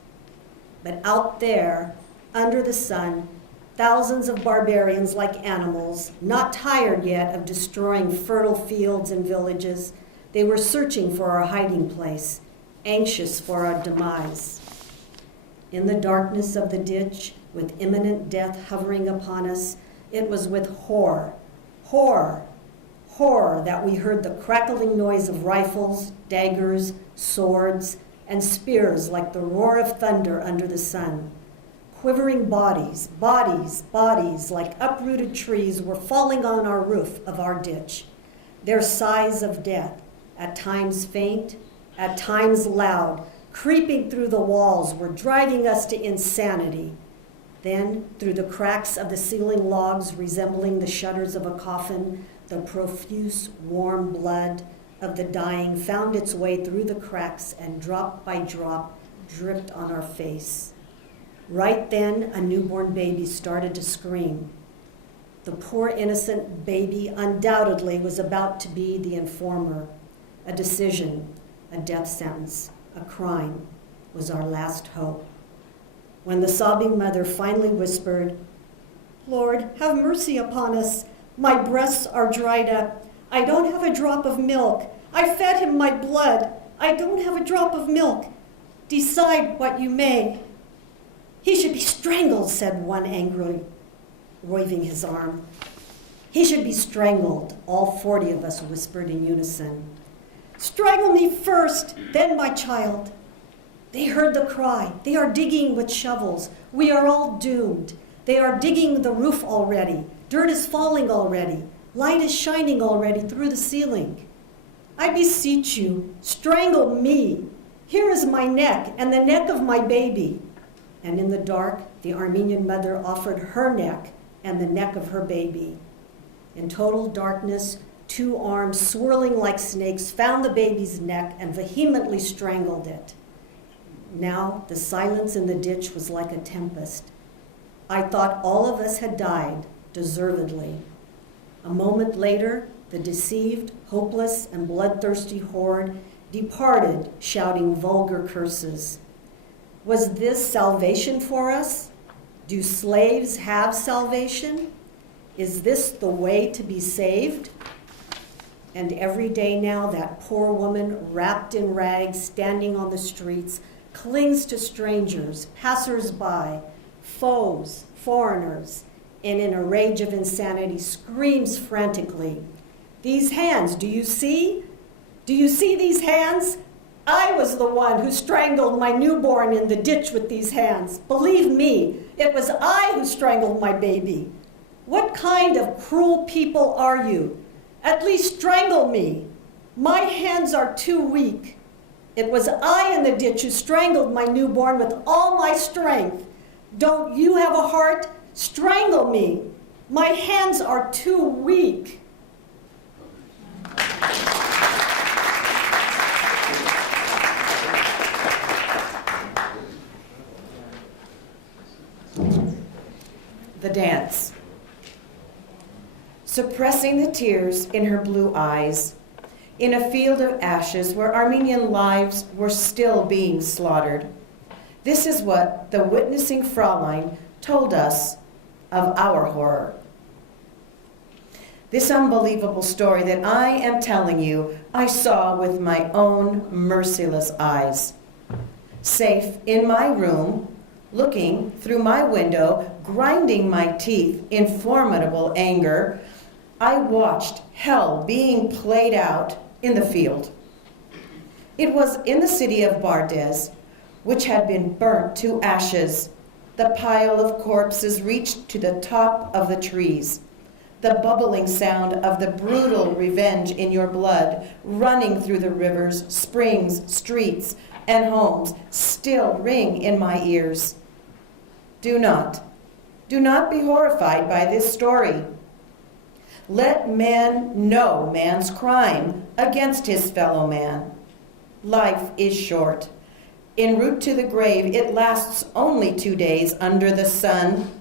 But out there, under the sun, thousands of barbarians like animals, not tired yet of destroying fertile fields and villages, they were searching for our hiding place, anxious for our demise. In the darkness of the ditch, with imminent death hovering upon us, it was with horror that we heard the crackling noise of rifles, daggers, swords, and spears like the roar of thunder under the sun. Quivering bodies like uprooted trees were falling on our roof of our ditch. Their sighs of death, at times faint, at times loud, creeping through the walls, were driving us to insanity. Then, through the cracks of the ceiling logs resembling the shutters of a coffin, the profuse, warm blood of the dying found its way through the cracks and drop by drop dripped on our face. Right then, a newborn baby started to scream. The poor innocent baby undoubtedly was about to be the informer. A decision, a death sentence, a crime was our last hope. When the sobbing mother finally whispered, "Lord, have mercy upon us. My breasts are dried up. I don't have a drop of milk. I fed him my blood. I don't have a drop of milk. Decide what you may." "He should be strangled," said one angrily, waving his arm. "He should be strangled," all 40 of us whispered in unison. "Strangle me first, then my child." They heard the cry. They are digging with shovels. We are all doomed. They are digging the roof already. Dirt is falling already. Light is shining already through the ceiling. "I beseech you, strangle me. Here is my neck and the neck of my baby." And in the dark, the Armenian mother offered her neck and the neck of her baby. In total darkness, 2 arms swirling like snakes found the baby's neck and vehemently strangled it. Now the silence in the ditch was like a tempest. I thought all of us had died, deservedly. A moment later, the deceived, hopeless, and bloodthirsty horde departed, shouting vulgar curses. Was this salvation for us? Do slaves have salvation? Is this the way to be saved? And every day now, that poor woman, wrapped in rags, standing on the streets, clings to strangers, passers-by, foes, foreigners, and in a rage of insanity screams frantically, "These hands, do you see? Do you see these hands? I was the one who strangled my newborn in the ditch with these hands. Believe me, it was I who strangled my baby. What kind of cruel people are you? At least strangle me. My hands are too weak. It was I in the ditch who strangled my newborn with all my strength. Don't you have a heart? Strangle me. My hands are too weak." The dance. Suppressing the tears in her blue eyes, in a field of ashes where Armenian lives were still being slaughtered. This is what the witnessing Fraulein told us of our horror. This unbelievable story that I am telling you, I saw with my own merciless eyes. Safe in my room, looking through my window, grinding my teeth in formidable anger, I watched hell being played out in the field. It was in the city of Bardes, which had been burnt to ashes. The pile of corpses reached to the top of the trees. The bubbling sound of the brutal revenge in your blood running through the rivers, springs, streets, and homes still ring in my ears. Do not be horrified by this story. Let man know man's crime against his fellow man. Life is short. En route to the grave, it lasts only 2 days under the sun,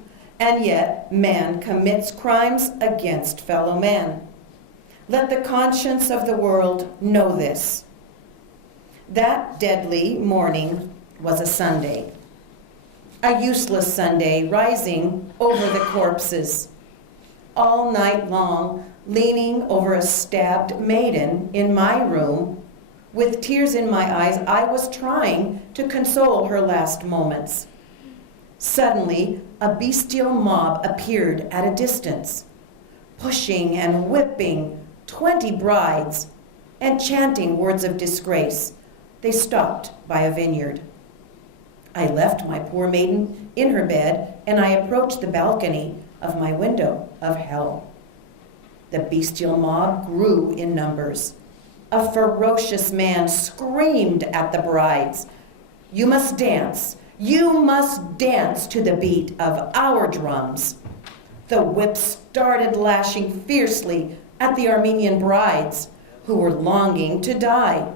and yet man commits crimes against fellow man. Let the conscience of the world know this. That deadly morning was a Sunday. A useless Sunday rising over the corpses. All night long, leaning over a stabbed maiden in my room, with tears in my eyes, I was trying to console her last moments. Suddenly, a bestial mob appeared at a distance, pushing and whipping 20 brides and chanting words of disgrace. They stopped by a vineyard. I left my poor maiden in her bed, and I approached the balcony of my window of hell. The bestial mob grew in numbers. A ferocious man screamed at the brides, "You must dance. You must dance to the beat of our drums." The whips started lashing fiercely at the Armenian brides, who were longing to die.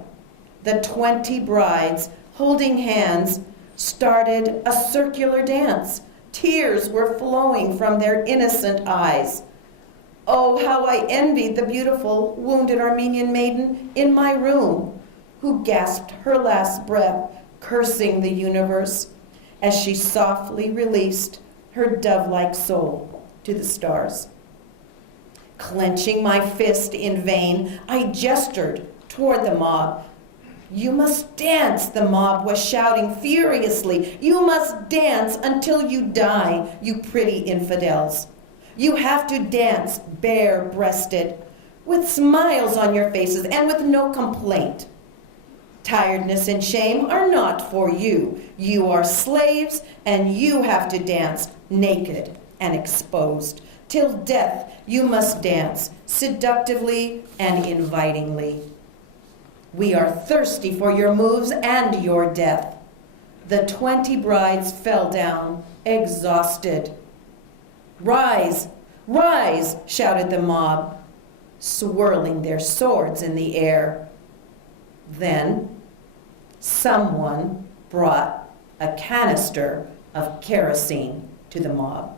The 20 brides, holding hands, started a circular dance. Tears were flowing from their innocent eyes. Oh, how I envied the beautiful, wounded Armenian maiden in my room, who gasped her last breath, cursing the universe, as she softly released her dove-like soul to the stars. Clenching my fist in vain, I gestured toward the mob. "You must dance," the mob was shouting furiously. "You must dance until you die, you pretty infidels. You have to dance bare-breasted, with smiles on your faces and with no complaint. Tiredness and shame are not for you. You are slaves, and you have to dance naked and exposed. Till death you must dance, seductively and invitingly. We are thirsty for your moves and your death." The 20 brides fell down, exhausted. "Rise, rise," shouted the mob. swirling their swords in the air. Then someone brought a canister of kerosene to the mob.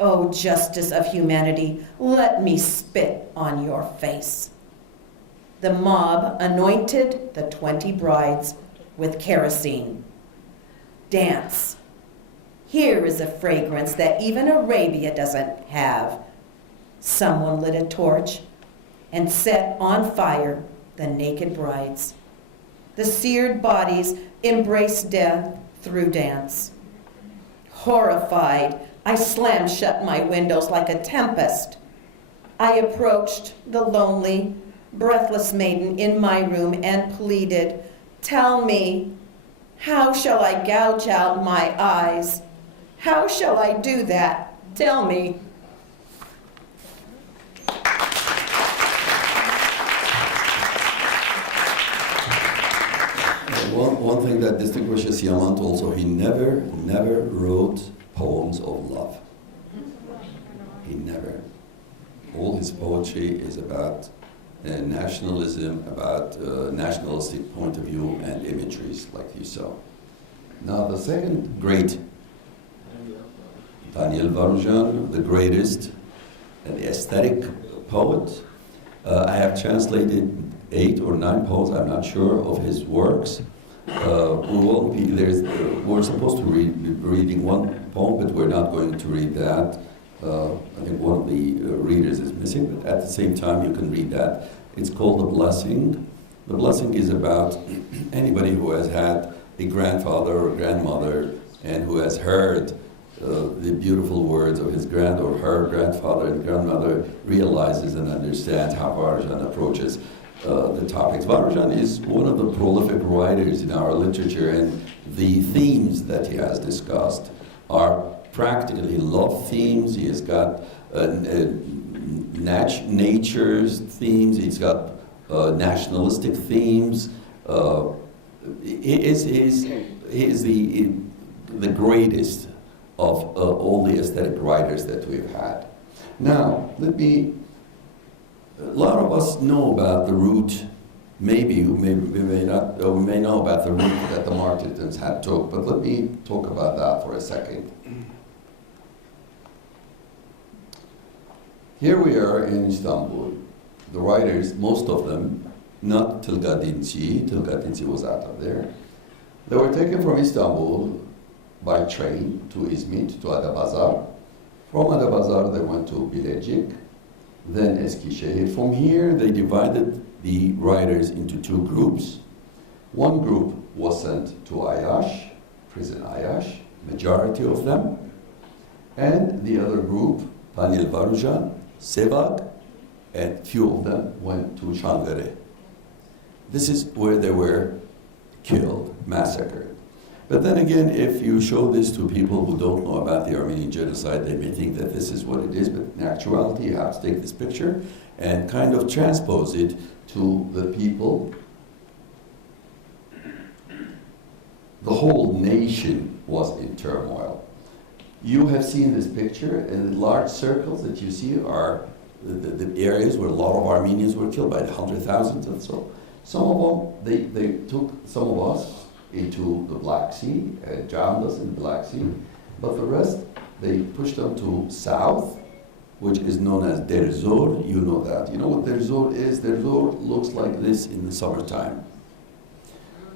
Oh, justice of humanity, let me spit on your face. The mob anointed the 20 brides with kerosene. Dance. Here is a fragrance that even Arabia doesn't have. Someone lit a torch and set on fire the naked brides. The seared bodies embraced death through dance. Horrified, I slammed shut my windows like a tempest. I approached the lonely, breathless maiden in my room and pleaded, "Tell me, how shall I gouge out my eyes? How shall I do that? Tell me." One thing that distinguishes Yamant also, he never wrote poems of love. He never. All his poetry is about nationalism, about nationalistic point of view and imageries, like you saw. Now, the second great, Daniel Varoujan, the greatest and aesthetic poet. I have translated 8 or 9 poems, I'm not sure, of his works. We're supposed to be reading one poem, but we're not going to read that. I think one of the readers is missing, but at the same time you can read that. It's called The Blessing. The Blessing is about anybody who has had a grandfather or grandmother and who has heard the beautiful words of his grand or her grandfather and grandmother, realizes and understands how Varoujan approaches the topics. Varoujan is one of the prolific writers in our literature, and the themes that he has discussed are practically love themes. He has got nature's themes. He's got nationalistic themes. He is the greatest of all the aesthetic writers that we've had. Now, a lot of us know about the route, maybe we may not, or we may know about the route that the Martyred had took, but let me talk about that for a second. Here we are in Istanbul. The writers, most of them, not Tilgadinci was out of there. They were taken from Istanbul by train to Izmit, to Adapazarı. From Adapazarı they went to Bilecik, then Eskişehir. From here they divided the writers into 2 groups. One group was sent to Ayaş, prison Ayaş, majority of them, and the other group, Daniel Varoujan, Sevag, and few of them went to Çankırı. This is where they were killed, massacred. But then again, if you show this to people who don't know about the Armenian genocide, they may think that this is what it is, but in actuality, you have to take this picture and kind of transpose it to the people. The whole nation was in turmoil. You have seen this picture, and the large circles that you see are the areas where a lot of Armenians were killed, by the 100,000s and so. Some of them, they took some of us into the Black Sea, drowned us in the Black Sea, but the rest, they pushed them to south, which is known as Derzor. You know that. You know what Derzor is? Derzor looks like this in the summertime.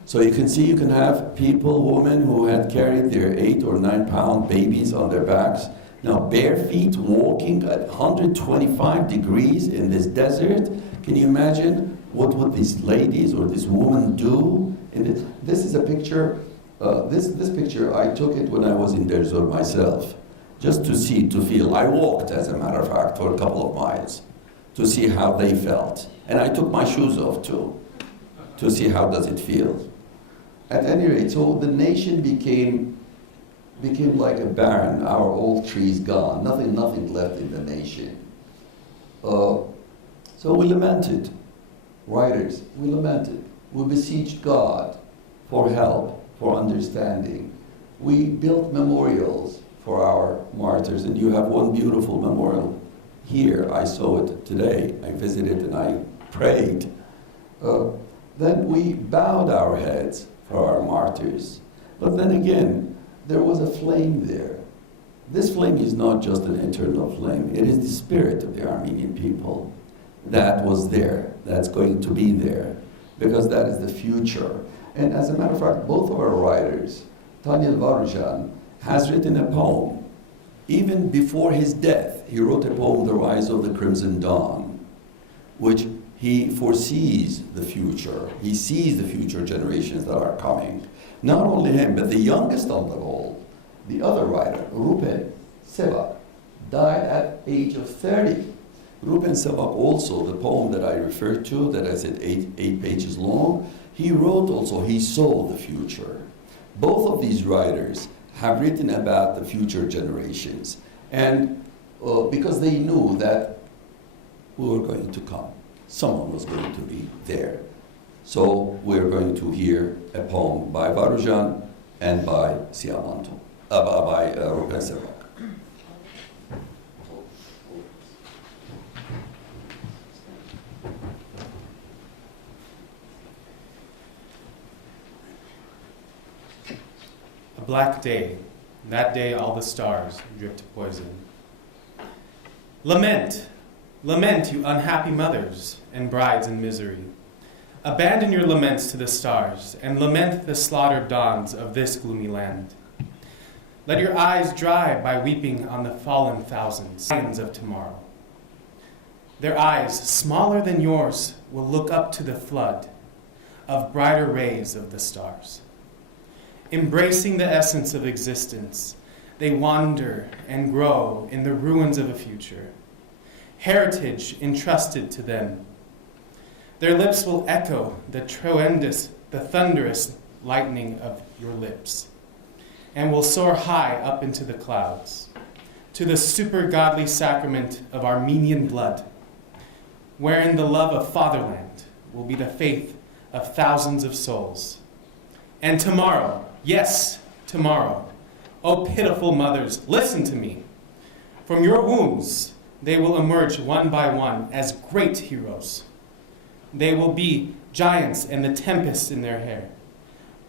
So you can see, you can have people, women who had carried their 8 or 9 pound babies on their backs, now bare feet, walking at 125 degrees in this desert. Can you imagine what would these ladies or this woman do? This is a picture, this picture, I took it when I was in Derzor myself, just to see, to feel. I walked, as a matter of fact, for a couple of miles to see how they felt. And I took my shoes off too, to see how does it feel. At any rate, so the nation became like a barren, our old trees gone, nothing left in the nation. So we lamented, writers, we lamented. We beseeched God for help, for understanding. We built memorials for our martyrs, and you have one beautiful memorial here, I saw it today, I visited and I prayed, then we bowed our heads for our martyrs. But then again, there was a flame there. This flame is not just an internal flame, it is the spirit of the Armenian people that was there, that's going to be there, because that is the future. And as a matter of fact, both of our writers, Daniel Varujan has written a poem. Even before his death, he wrote a poem, The Rise of the Crimson Dawn, which he foresees the future. He sees the future generations that are coming. Not only him, but the youngest of them all, the other writer, Rupen Sevak, died at age of 30. Rupen Sevak also, the poem that I referred to, that I said eight pages long, he wrote also, he saw the future. Both of these writers have written about the future generations, and because they knew that we were going to come. Someone was going to be there. So we're going to hear a poem by Varujan and by Siamanto, by Rupen Sevak. A black day, that day all the stars dripped poison. Lament, lament, you unhappy mothers and brides in misery. Abandon your laments to the stars, and lament the slaughtered dawns of this gloomy land. Let your eyes dry by weeping on the fallen thousands of tomorrow. Their eyes, smaller than yours, will look up to the flood of brighter rays of the stars. Embracing the essence of existence, they wander and grow in the ruins of a future, heritage entrusted to them. Their lips will echo the thunderous lightning of your lips, and will soar high up into the clouds, to the super godly sacrament of Armenian blood, wherein the love of fatherland will be the faith of thousands of souls. And tomorrow, yes, tomorrow, O pitiful mothers, listen to me. From your wombs, they will emerge one by one as great heroes. They will be giants, and the tempest in their hair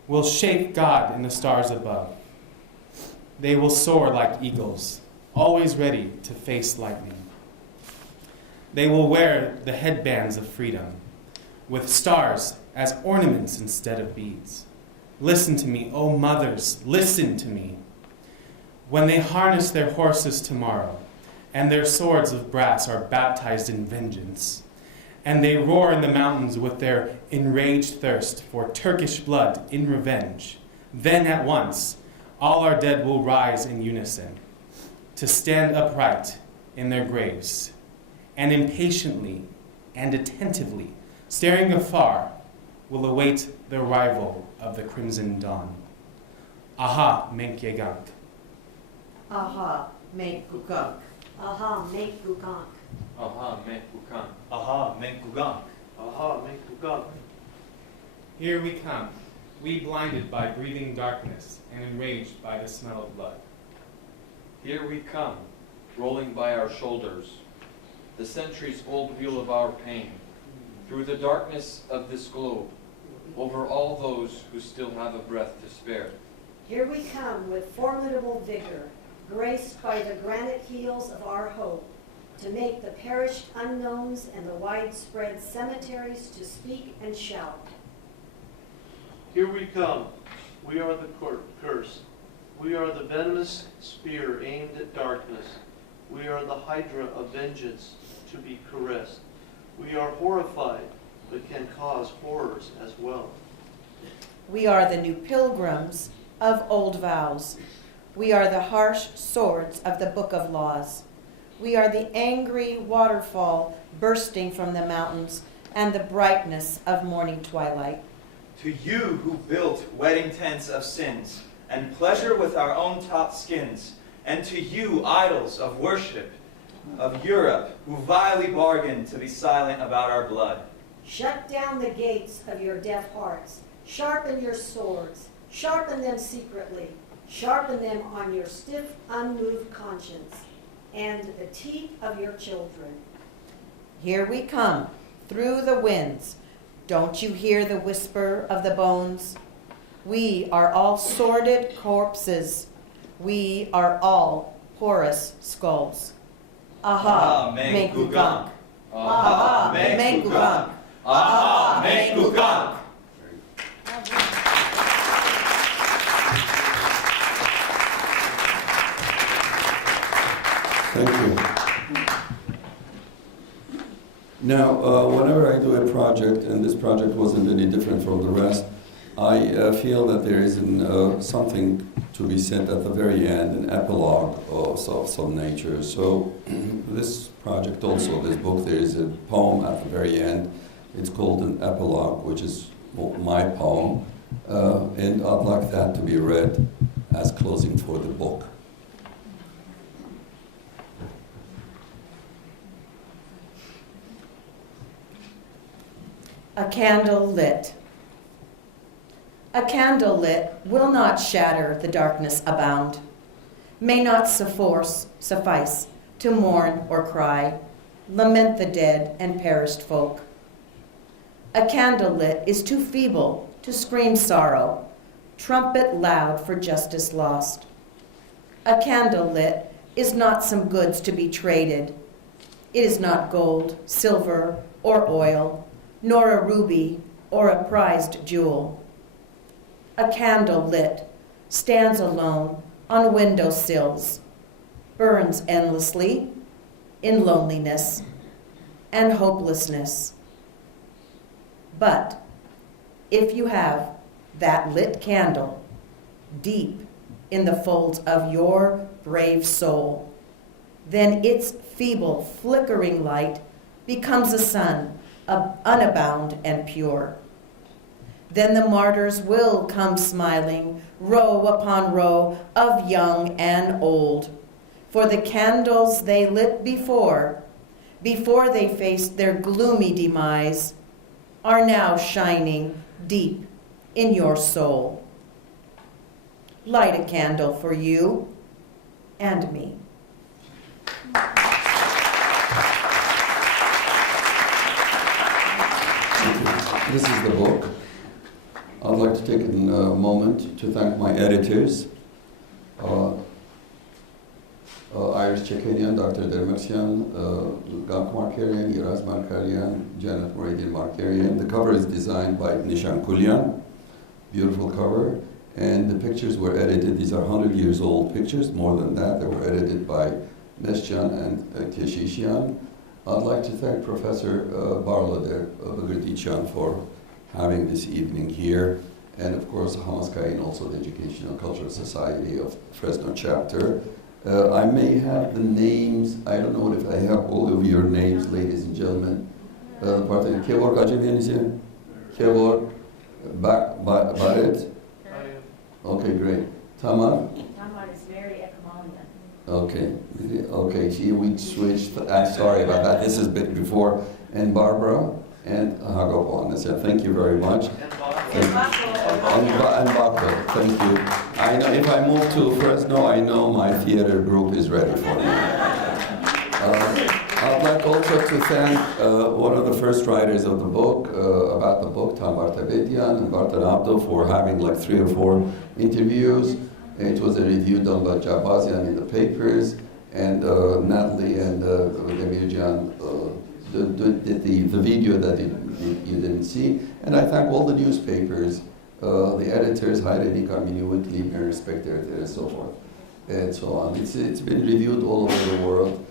will shake God in the stars above. They will soar like eagles, always ready to face lightning. They will wear the headbands of freedom, with stars as ornaments instead of beads. Listen to me, O mothers, listen to me. When they harness their horses tomorrow, and their swords of brass are baptized in vengeance, and they roar in the mountains with their enraged thirst for Turkish blood in revenge, then at once all our dead will rise in unison, to stand upright in their graves, and impatiently and attentively, staring afar, will await the arrival of the crimson dawn. Aha, Menkegank. Aha, Menkugunk. Aha, make Gugant. Aha, Mekukan. Aha, Menkugam. Aha, Menkugunk. Here we come, we blinded by breathing darkness and enraged by the smell of blood. Here we come, rolling by our shoulders, the centuries-old wheel of our pain, through the darkness of this globe, over all those who still have a breath to spare. Here we come with formidable vigor, graced by the granite heels of our hope, to make the perished unknowns and the widespread cemeteries to speak and shout. Here we come. We are the curse. We are the venomous spear aimed at darkness. We are the hydra of vengeance to be caressed. We are horrified, but can cause horrors as well. We are the new pilgrims of old vows. We are the harsh swords of the book of laws. We are the angry waterfall bursting from the mountains and the brightness of morning twilight. To you who built wedding tents of sins and pleasure with our own taut skins, and to you idols of worship of Europe who vilely bargain to be silent about our blood. Shut down the gates of your deaf hearts. Sharpen your swords. Sharpen them secretly. Sharpen them on your stiff, unmoved conscience. and the teeth of your children. Here we come, through the winds. Don't you hear the whisper of the bones? We are all sordid corpses. We are all porous skulls. Aha, Menkukak. Aha, Menkukak. Aha, Menkukak. Thank you. Now, whenever I do a project, and this project wasn't any different from the rest, I feel that there is something to be said at the very end, an epilogue of some nature. So this project also, this book, there is a poem at the very end. It's called an epilogue, which is my poem, and I'd like that to be read as closing for the book. A candle lit. A candle lit will not shatter the darkness abound, may not suffice to mourn or cry, lament the dead and perished folk. A candle lit is too feeble to scream sorrow, trumpet loud for justice lost. A candle lit is not some goods to be traded. It is not gold, silver, or oil, nor a ruby or a prized jewel. A candle lit stands alone on window sills, burns endlessly in loneliness and hopelessness. But if you have that lit candle deep in the folds of your brave soul, then its feeble, flickering light becomes a sun unbound and pure. Then the martyrs will come smiling, row upon row of young and old, for the candles they lit before they faced their gloomy demise, are now shining deep in your soul. Light a candle for you and me. This is the book. I'd like to take a moment to thank my editors, Irish Chekanian, Dr. Dermaksian, Herand Markarian, Herand Markarian, Janet Markarian. The cover is designed by Nishan Kulyan, beautiful cover, and the pictures were edited. These are 100 years old pictures, more than that. They were edited by Mesjan and Keshishian. I'd like to thank Professor Barlo Bagardicyan for having this evening here, and of course Hamaskain, also the Educational Cultural Society of Fresno chapter. I may have the names, I don't know if I have all of your names, ladies and gentlemen. Kevor Kajevian, Kevor Baret. Okay, great. Tamar? Tamar is very Economian. Okay, we switched. I'm sorry about that. This is a bit before. And Barbara and Hagopon. Thank you very much. And Bako. Thank you. I know if I move to Fresno, I know my theater group is ready for me. I'd like also to thank one of the first writers of the book, about the book, Tamar Tabedian and Bartan Abdo, for having like 3 or 4 interviews. It was a review done by Jabazian in the papers, and Natalie and Demirjan did the video that you didn't see. And I thank all the newspapers, the editors, Hayrenik, Armenian Weekly, Mary Specter, and so forth, and so on. It's been reviewed all over the world.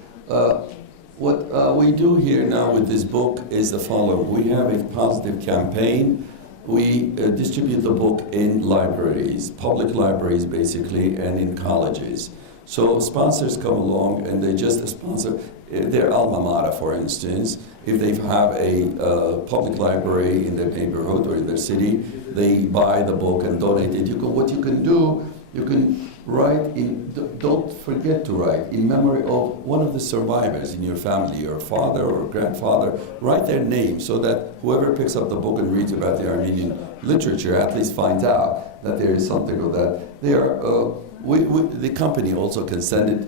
What we do here now with this book is the following. We have a positive campaign. We distribute the book in libraries, public libraries basically, and in colleges. So sponsors come along and they just sponsor their alma mater, for instance. If they have a public library in their neighborhood or in their city, they buy the book and donate it. What you can do, you can write don't forget to write in memory of one of the survivors in your family, your father or grandfather. Write their name so that whoever picks up the book and reads about the Armenian literature at least finds out that there is something of that. The company also can send it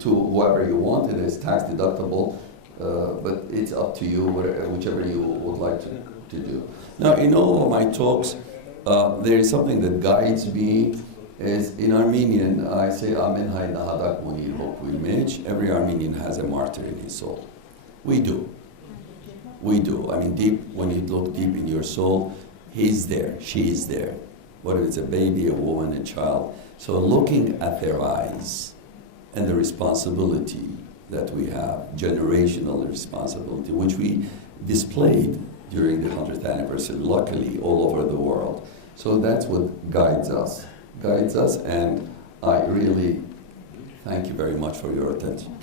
to whoever you want. It is tax deductible, but it's up to you, whichever you would like to do. Now, in all of my talks, there is something that guides me. Is in Armenian, I say, Amen hay nahadak munir hokul mej. Every Armenian has a martyr in his soul. We do. We do. I mean, deep, when you look deep in your soul, he's there, she is there. Whether it's a baby, a woman, a child. So looking at their eyes and the responsibility that we have, generational responsibility, which we displayed during the 100th anniversary, luckily, all over the world. So that's what guides us, and I really thank you very much for your attention.